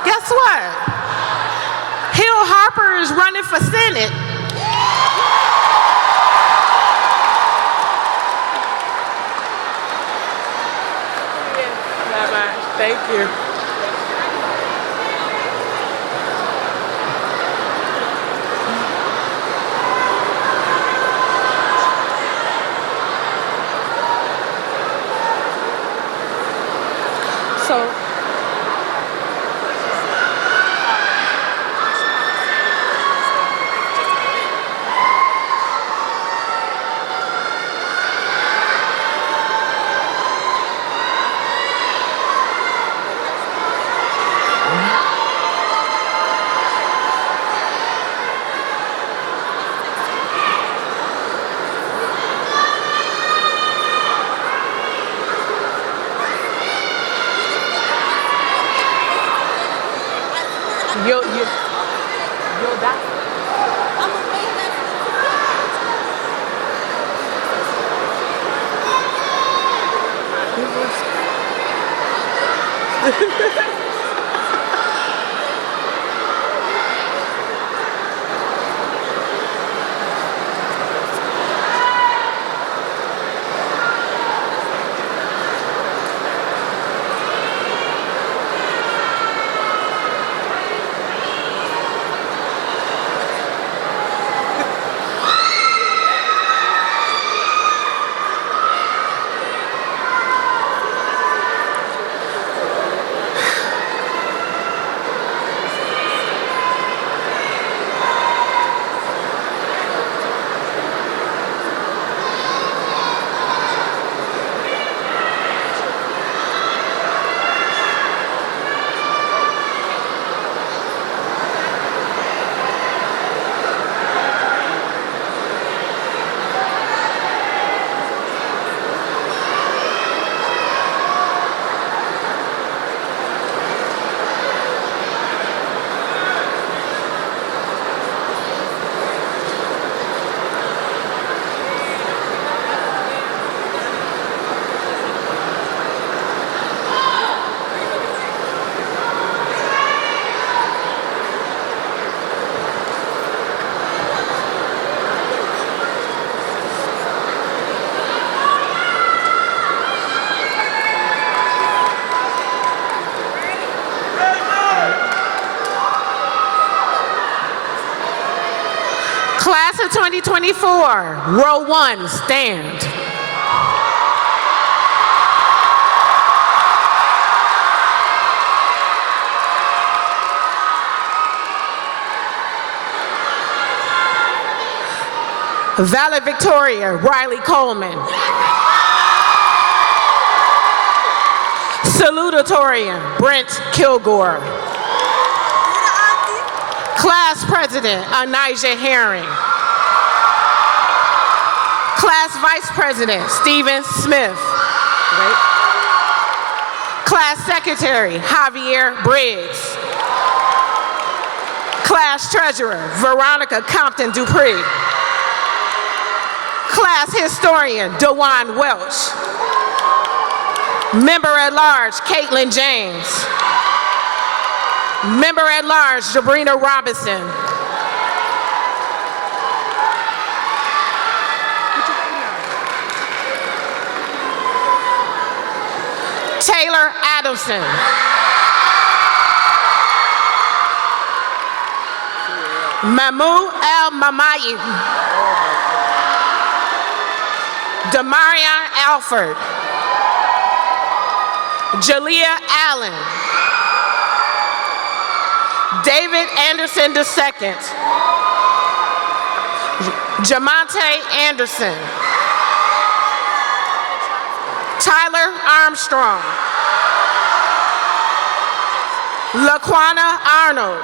Guess what? Hill Harper is running for Senate. Bye-bye. Thank you. Class of 2024, row 1, stand. Valedictorian, Riley Coleman. Salutatorian, Brent Kilgore. Class President, Anijah Herring. Class Vice President, Stephen Smith. Class Secretary, Javier Briggs. Class Treasurer, Veronica Compton Dupree. Class Historian, DeJuan Welch. Member at Large, Caitlin James. Member at Large, Jabrina Robinson. Taylor Adamson. Mahmoud El Mamayi. Demarion Alford. Jalea Allen. David Anderson II. Jamonte Anderson. Tyler Armstrong. Laquana Arnold.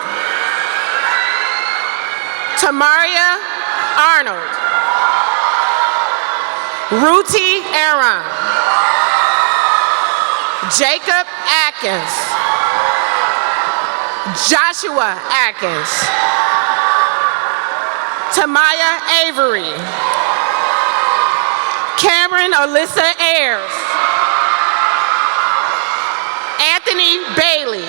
Tamaria Arnold. Ruti Aaron. Jacob Atkins. Joshua Atkins. Tamaya Avery. Cameron Alyssa Ayers. Anthony Bailey.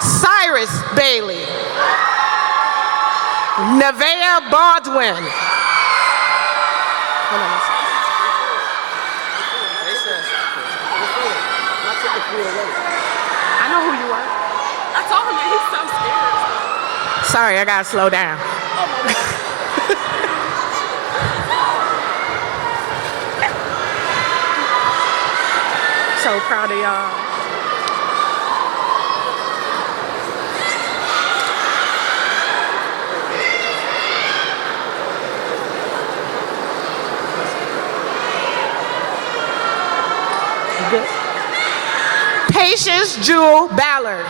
Cyrus Bailey. Nevaeh Baldwin. I know who you are. I told him that he's so scared. Sorry, I gotta slow down. So proud of y'all. Good. Patience Jewel Ballard.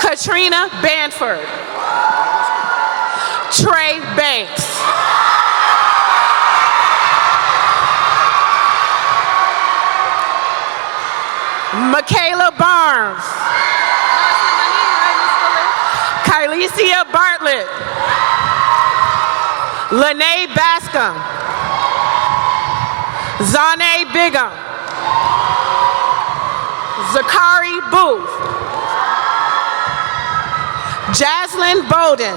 Katrina Banford. Trey Banks. Michaela Barnes. Alicia Bartlett, Lene Bascom, Zane Bigham, Zakari Booth, Jaslyn Bowden,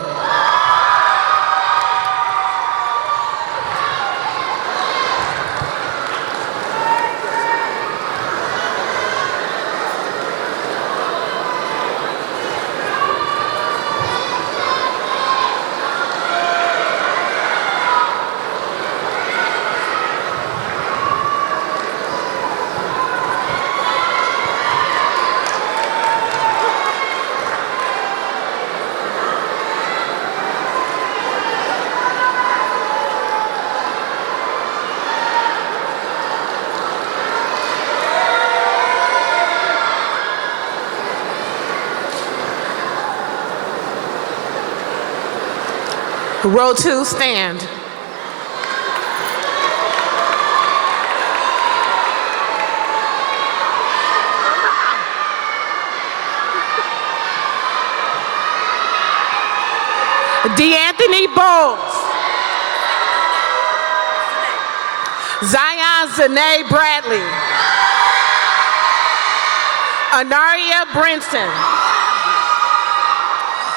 Row 2, stand. DeAnthony Bowles, Zion Zane Bradley, Anaria Brinson,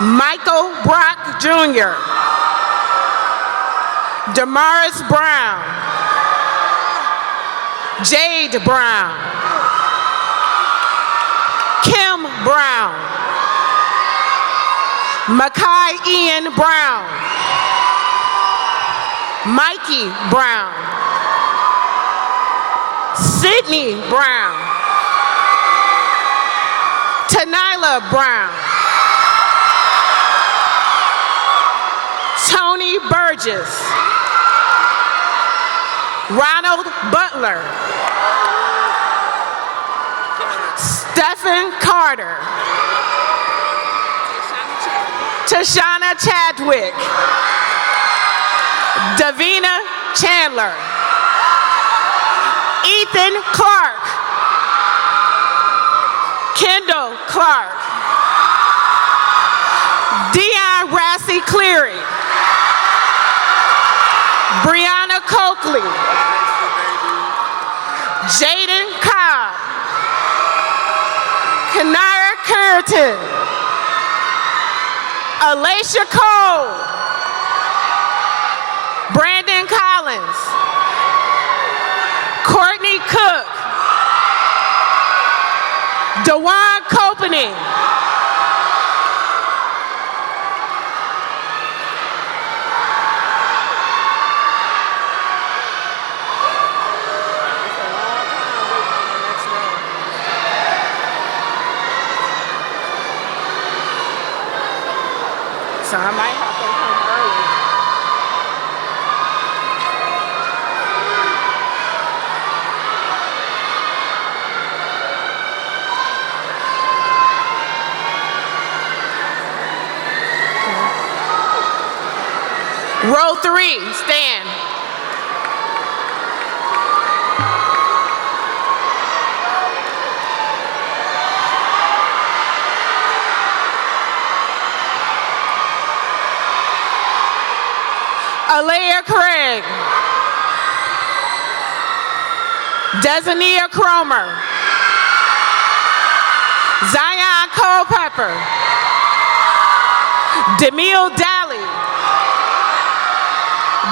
Michael Brock Jr., Damaris Brown, Jade Brown, Kim Brown, Makai Ian Brown, Mikey Brown, Sydney Brown, Tanila Brown, Tony Burgess, Ronald Butler, Stephen Carter, Tashana Chadwick, Davina Chandler, Ethan Clark, Kendall Clark, Dion Rassie Cleary, Brianna Coakley, Jaden Cobb, Kanara Curtin, Alacia Cole, Brandon Collins, Courtney Cook, DeJuan Copening, so I might have to come early. Row 3, stand. Alea Craig, Desania Cromer, Zion Culpepper, Demille Daly,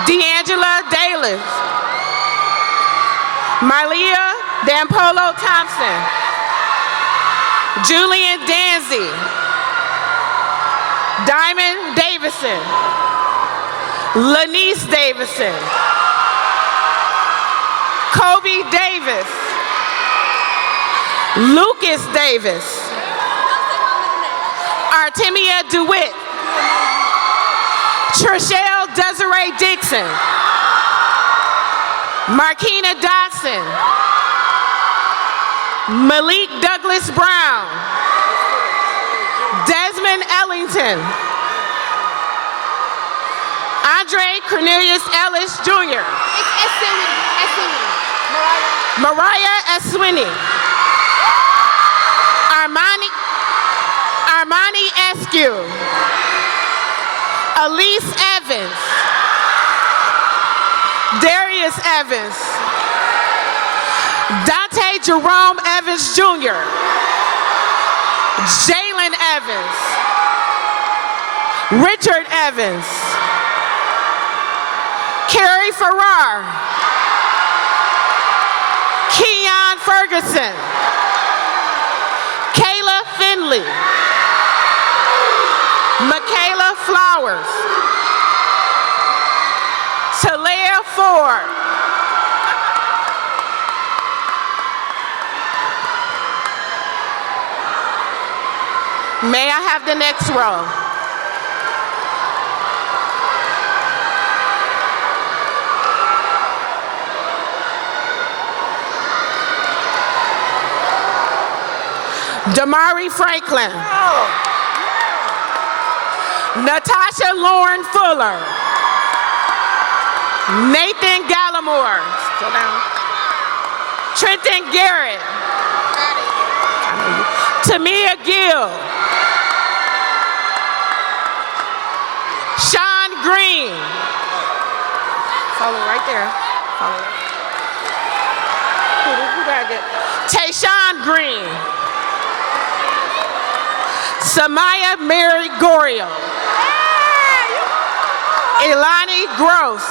D'Angela Dalis, Malia Dampolo Thompson, Julian Danzy, Diamond Davison, Lanice Davison, Kobe Davis, Lucas Davis, Artemia DeWitt, Trishelle Desiree Dixon, Markina Dotson, Malik Douglas Brown, Desmond Ellington, Andre Cornelius Ellis Jr., Mariah Eswini, Armani Eskew, Elise Evans. Darius Evans. Dante Jerome Evans Jr. Jalen Evans. Richard Evans. Carrie Farrar. Keon Ferguson. Kayla Finley. Michaela Flowers. Talia Ford. May I have the next row? Damari Franklin. Natasha Lauren Fuller. Nathan Gallimore. Sit down. Trenton Garrett. Tamia Gill. Sean Green. Follow right there. Follow. Who got it? Tayshawn Green. Samaya Mary Gorio. Elani Gross.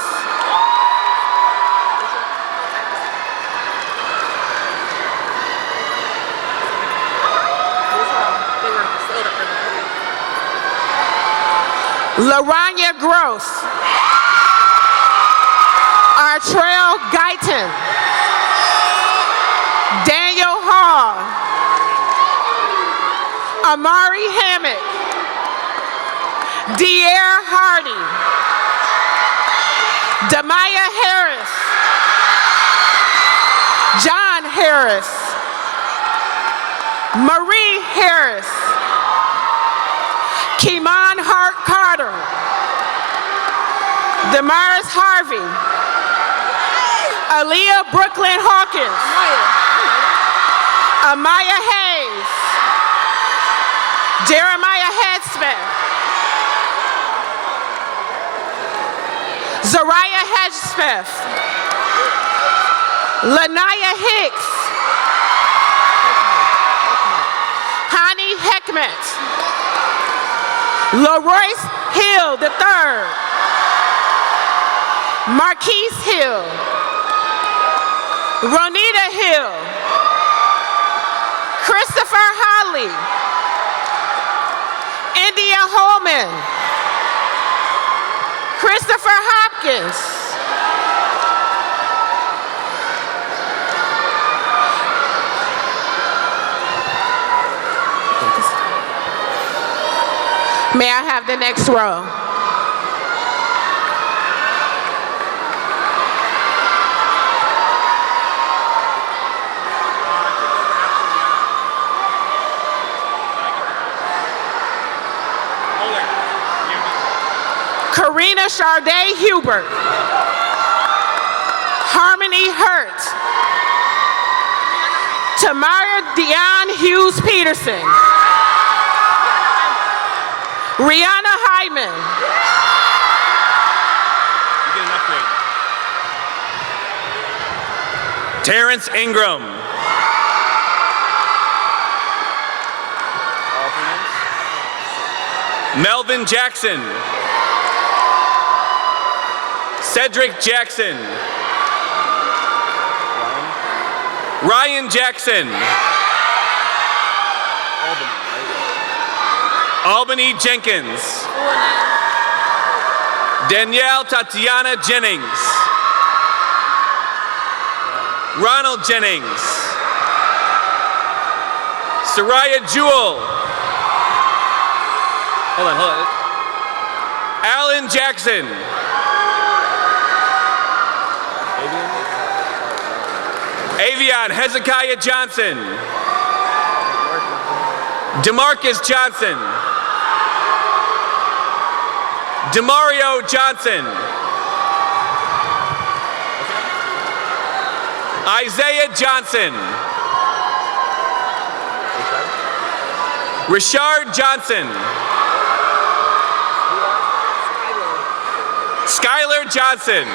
Laranya Gross. Artrell Guyton. Daniel Hall. Amari Hammock. De'Air Hardy. Damaya Harris. John Harris. Marie Harris. Kimon Hart Carter. Damaris Harvey. Aaliyah Brooklyn Hawkins. Amaya Hayes. Jeremiah Hedspeth. Zariah Hedspeth. Lanaya Hicks. Hani Heckmet. LaRoyce Hill III. Marquise Hill. Ronita Hill. Christopher Holly. India Holman. Christopher Hopkins. May I have the next row? Karina Charday Hubert. Harmony Hurt. Tamara Dion Hughes Peterson. Rihanna Hyman. Terrence Ingram. Melvin Jackson. Cedric Jackson. Ryan Jackson. Albany Jenkins. Danielle Tatiana Jennings. Ronald Jennings. Soraya Jewell. Hold on. Alan Jackson. Avion Hezekiah Johnson. DeMarcus Johnson. Demario Johnson. Isaiah Johnson. Richard Johnson. Skylar Johnson.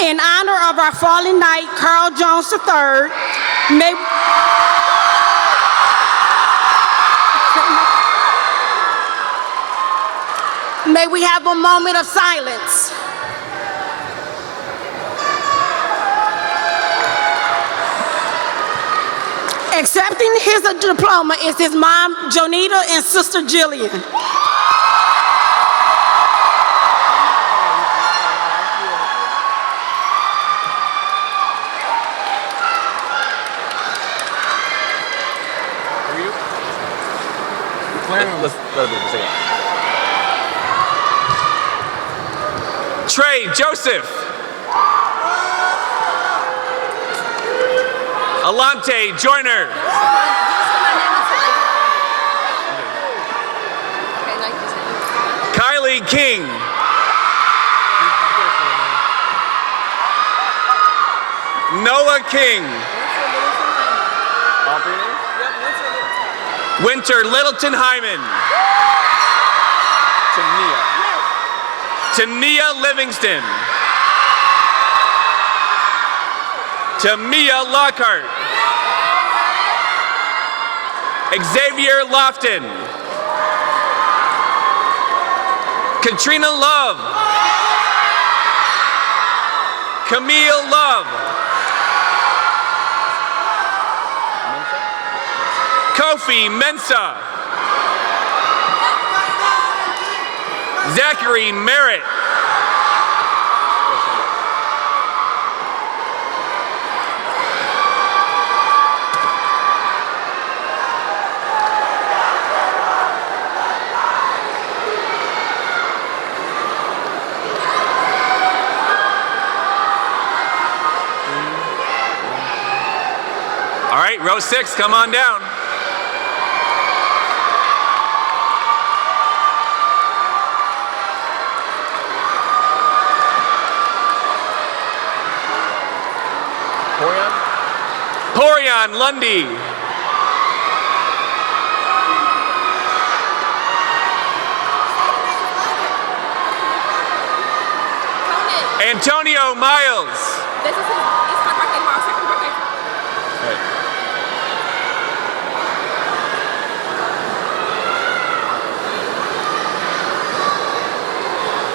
In honor of our fallen knight, Carl Jones III, may we have a moment of silence. Accepting his diploma is his mom, Jonita, and sister, Jillian. Let's do it for a second. Trey Joseph. Alante Joyner. Kylie King. Noah King. Winter Littleton Hyman. Tania Livingston. Tamia Lockhart. Xavier Lofton. Katrina Love. Camille Love. Kofi Mensah. Zachary Merritt. All right, row 6, come on down. Porion Lundy. Antonio Miles. This is it's my birthday tomorrow, second birthday. Right.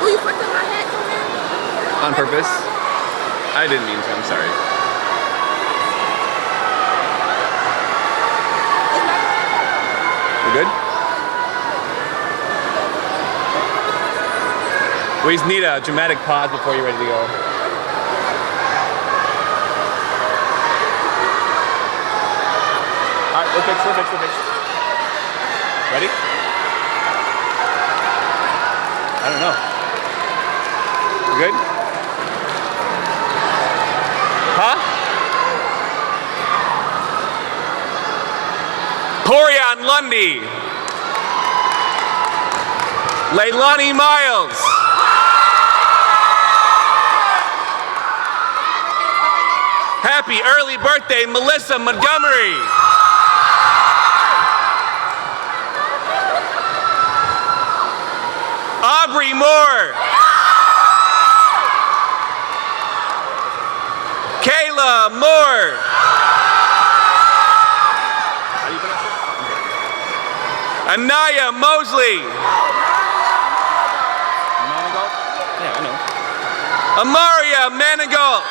Will you put them in my head? On purpose? I didn't mean to, I'm sorry. We good? We just need a dramatic pause before you're ready to go. All right, we'll fix. Ready? I don't know. We good? Huh? Porion Lundy. Leilani Miles. Happy early birthday, Melissa Montgomery. Aubrey Moore. Kayla Moore. Anaya Mosley. Yeah, I know. Amaria Manigault.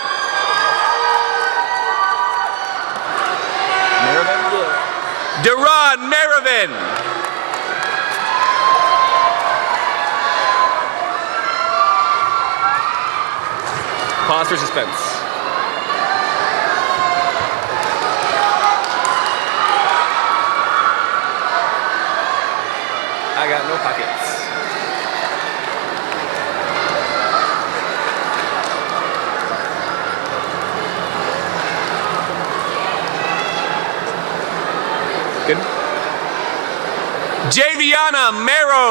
Deron Merivin. Pause for suspense. I got no pockets. Good. Javiana Mero.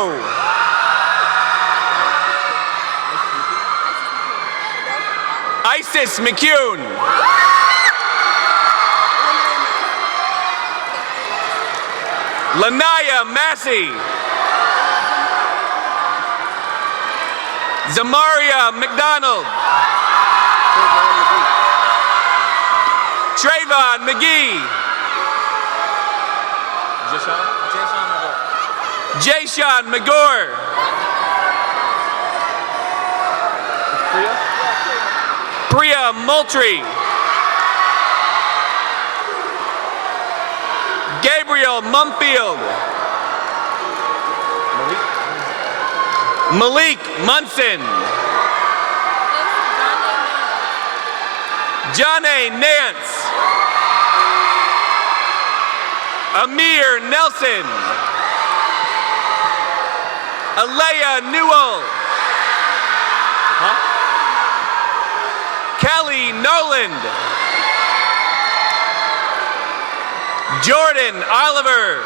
Isis McCune. Lanaya Massey. Zamaria McDonald. Trayvon McGee. Jayshawn McGore. Priya Moultrie. Gabriel Mumfield. Malik Munson. Johnny Nance. Amir Nelson. Alea Newell. Kelly Noland. Jordan Oliver.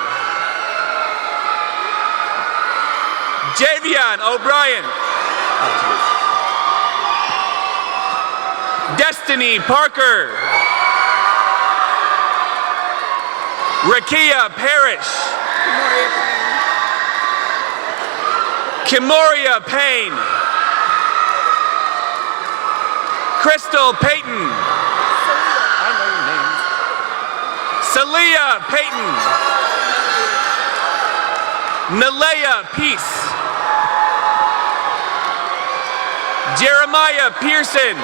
Javion O'Brien. Destiny Parker. Rakia Parrish. Kimoria Payne. Crystal Payton. Salia Payton. Nalea Peace. Jeremiah Pearson.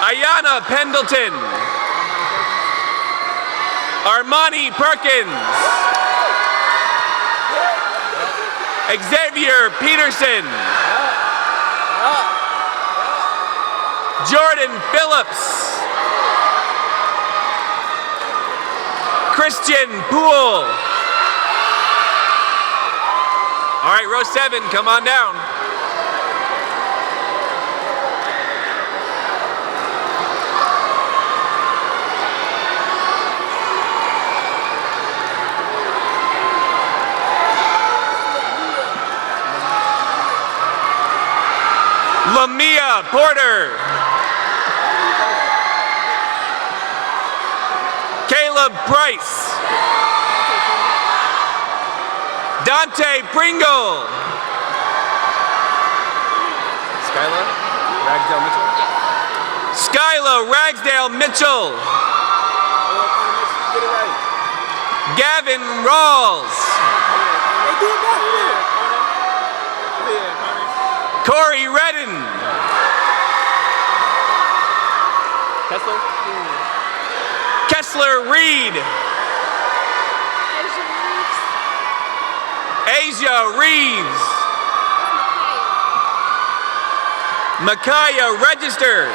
Ayana Pendleton. Armani Perkins. Xavier Peterson. Jordan Phillips. Christian Poole. All right, row 7, come on down. Lamia Porter. Caleb Price. Dante Pringle. Skyla Ragsdale Mitchell. Skyla Ragsdale Mitchell. Gavin Rawls. Corey Redden. Kessler Reed. Asia Reeves. Micaiah Register.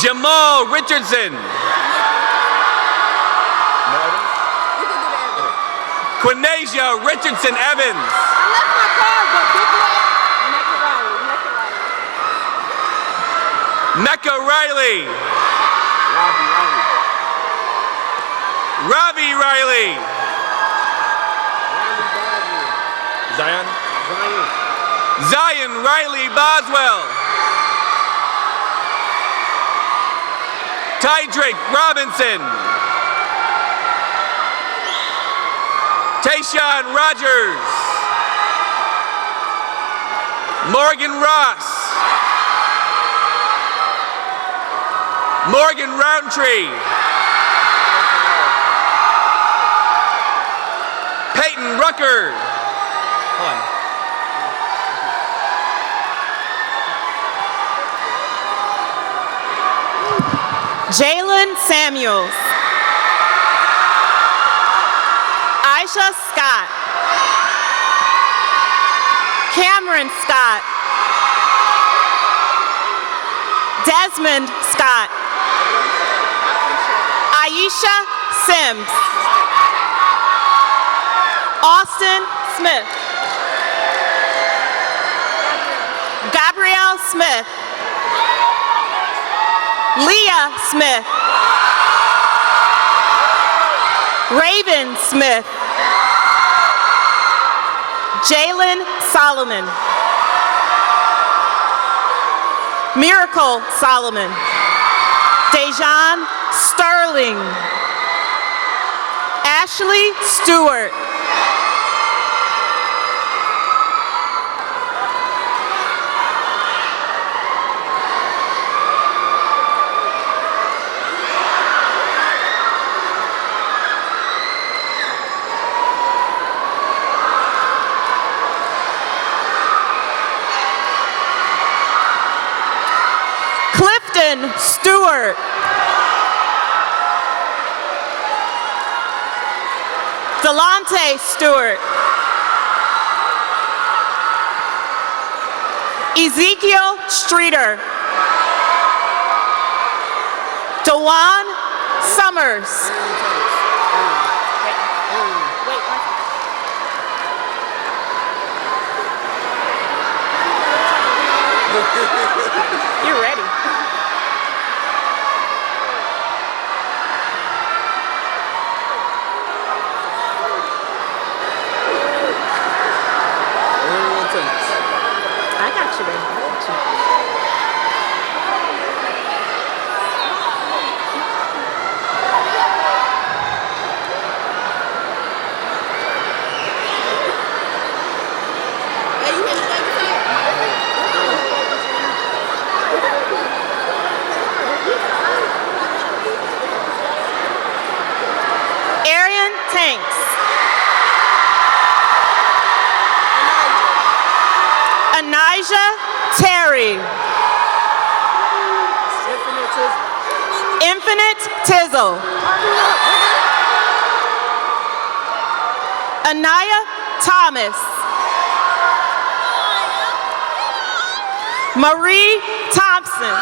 Jamal Richardson. Quinasia Richardson Evans. Mecca Riley. Robbie Riley. Zion Riley Boswell. Tydrick Robinson. Tayshawn Rogers. Morgan Ross. Morgan Roundtree. Peyton Rucker. Jalen Samuels. Aisha Scott. Cameron Scott. Desmond Scott. Aisha Sims. Austin Smith. Gabrielle Smith. Leah Smith. Raven Smith. Jalen Solomon. Miracle Solomon. Dejan Sterling. Ashley Stewart. Clifton Stewart. Delonte Stewart. Ezekiel Streeter. Dewan Summers. You're ready. I got you, baby. I got you. Arian Tanks. Anijah Terry. Infinite Tizzle. Anaya Thomas. Marie Thompson.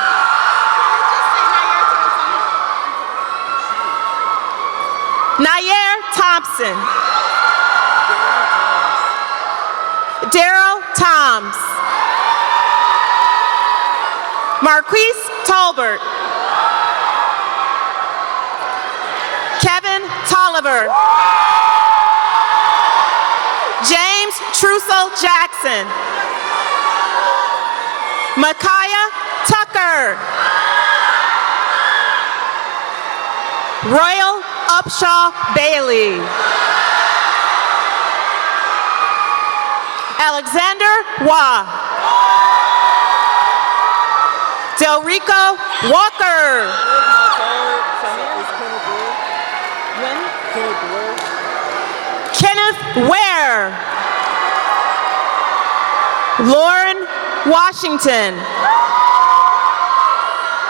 Nair Thompson. Daryl Toms. Marquise Tolbert. Kevin Tolliver. James Trussell Jackson. Micaiah Tucker. Royal Upshaw Bailey. Alexander Waugh. Del Rico Walker. Kenneth Ware. Lauren Washington.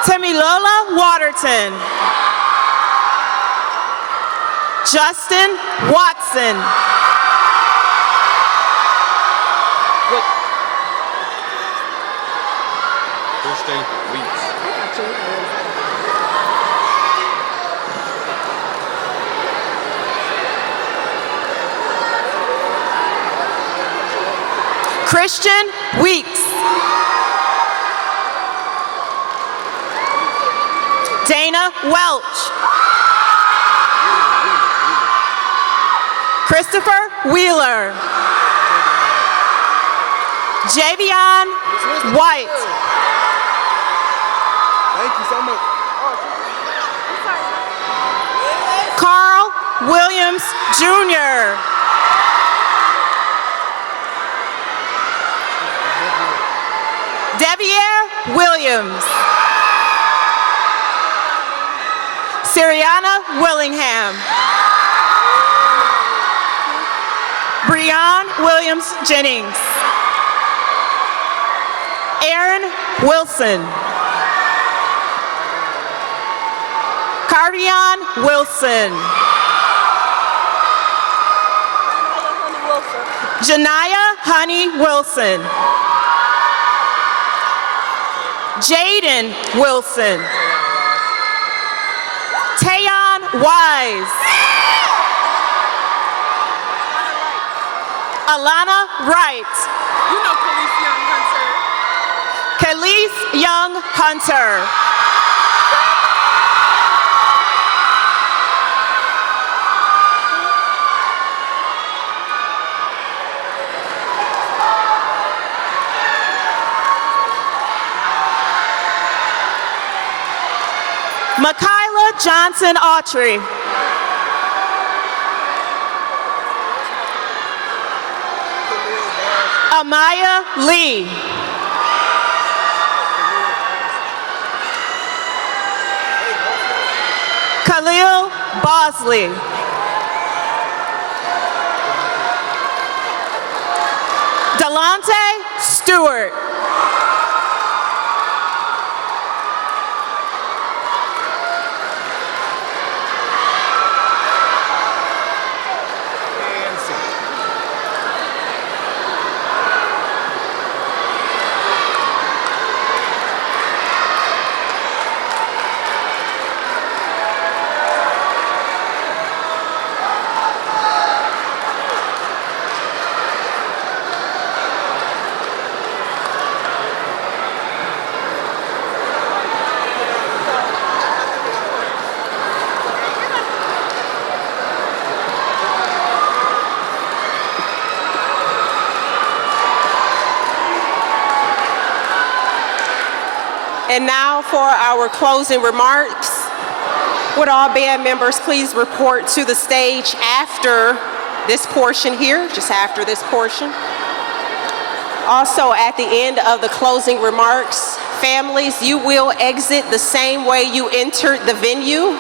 Temilola Waterton. Justin Watson. Christian Weeks. Christian Weeks. Dana Welch. Christopher Wheeler. Javion White. Thank you so much. Carl Williams Jr. Devier Williams. Siriana Willingham. Breon Williams Jennings. Aaron Wilson. Cardion Wilson. Janaya Honey Wilson. Jaden Wilson. Tayon Wise. Alana Wright. You know Khalees Young Hunter. Khalees Young Hunter. Makayla Johnson Autry. Amaya Lee. Khalil Bosley. Delonte Stewart. And now for our closing remarks. Would all band members please report to the stage after this portion here, just after this portion. Also, at the end of the closing remarks, families, you will exit the same way you entered the venue,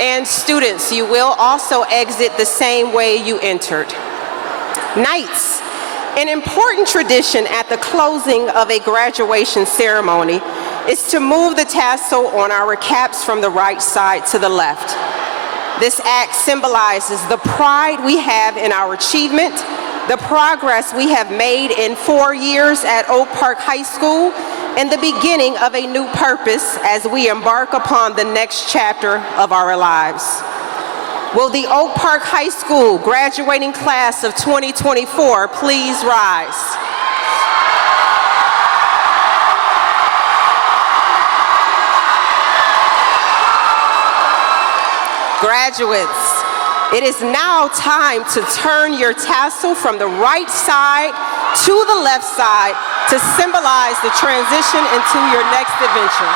and students, you will also exit the same way you entered. Knights, an important tradition at the closing of a graduation ceremony is to move the tassel on our caps from the right side to the left. This act symbolizes the pride we have in our achievement, the progress we have made in 4 years at Oak Park High School, and the beginning of a new purpose as we embark upon the next chapter of our lives. Will the Oak Park High School graduating class of 2024 please rise? Graduates, it is now time to turn your tassel from the right side to the left side to symbolize the transition into your next adventure.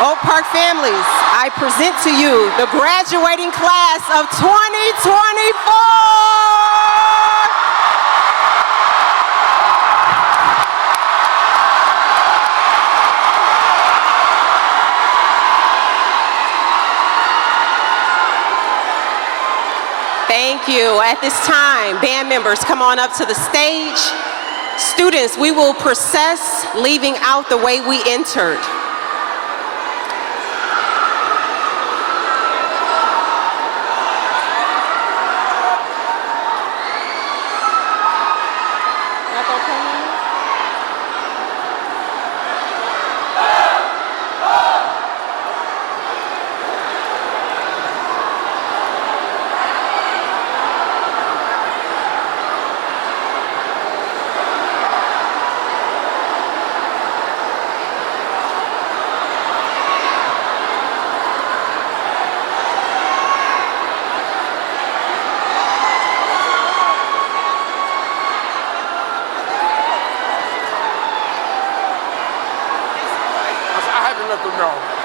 Oak Park families, I present to you the graduating class of 2024. Thank you. At this time, band members, come on up to the stage. Students, we will process, leaving out the way we entered. Let them know.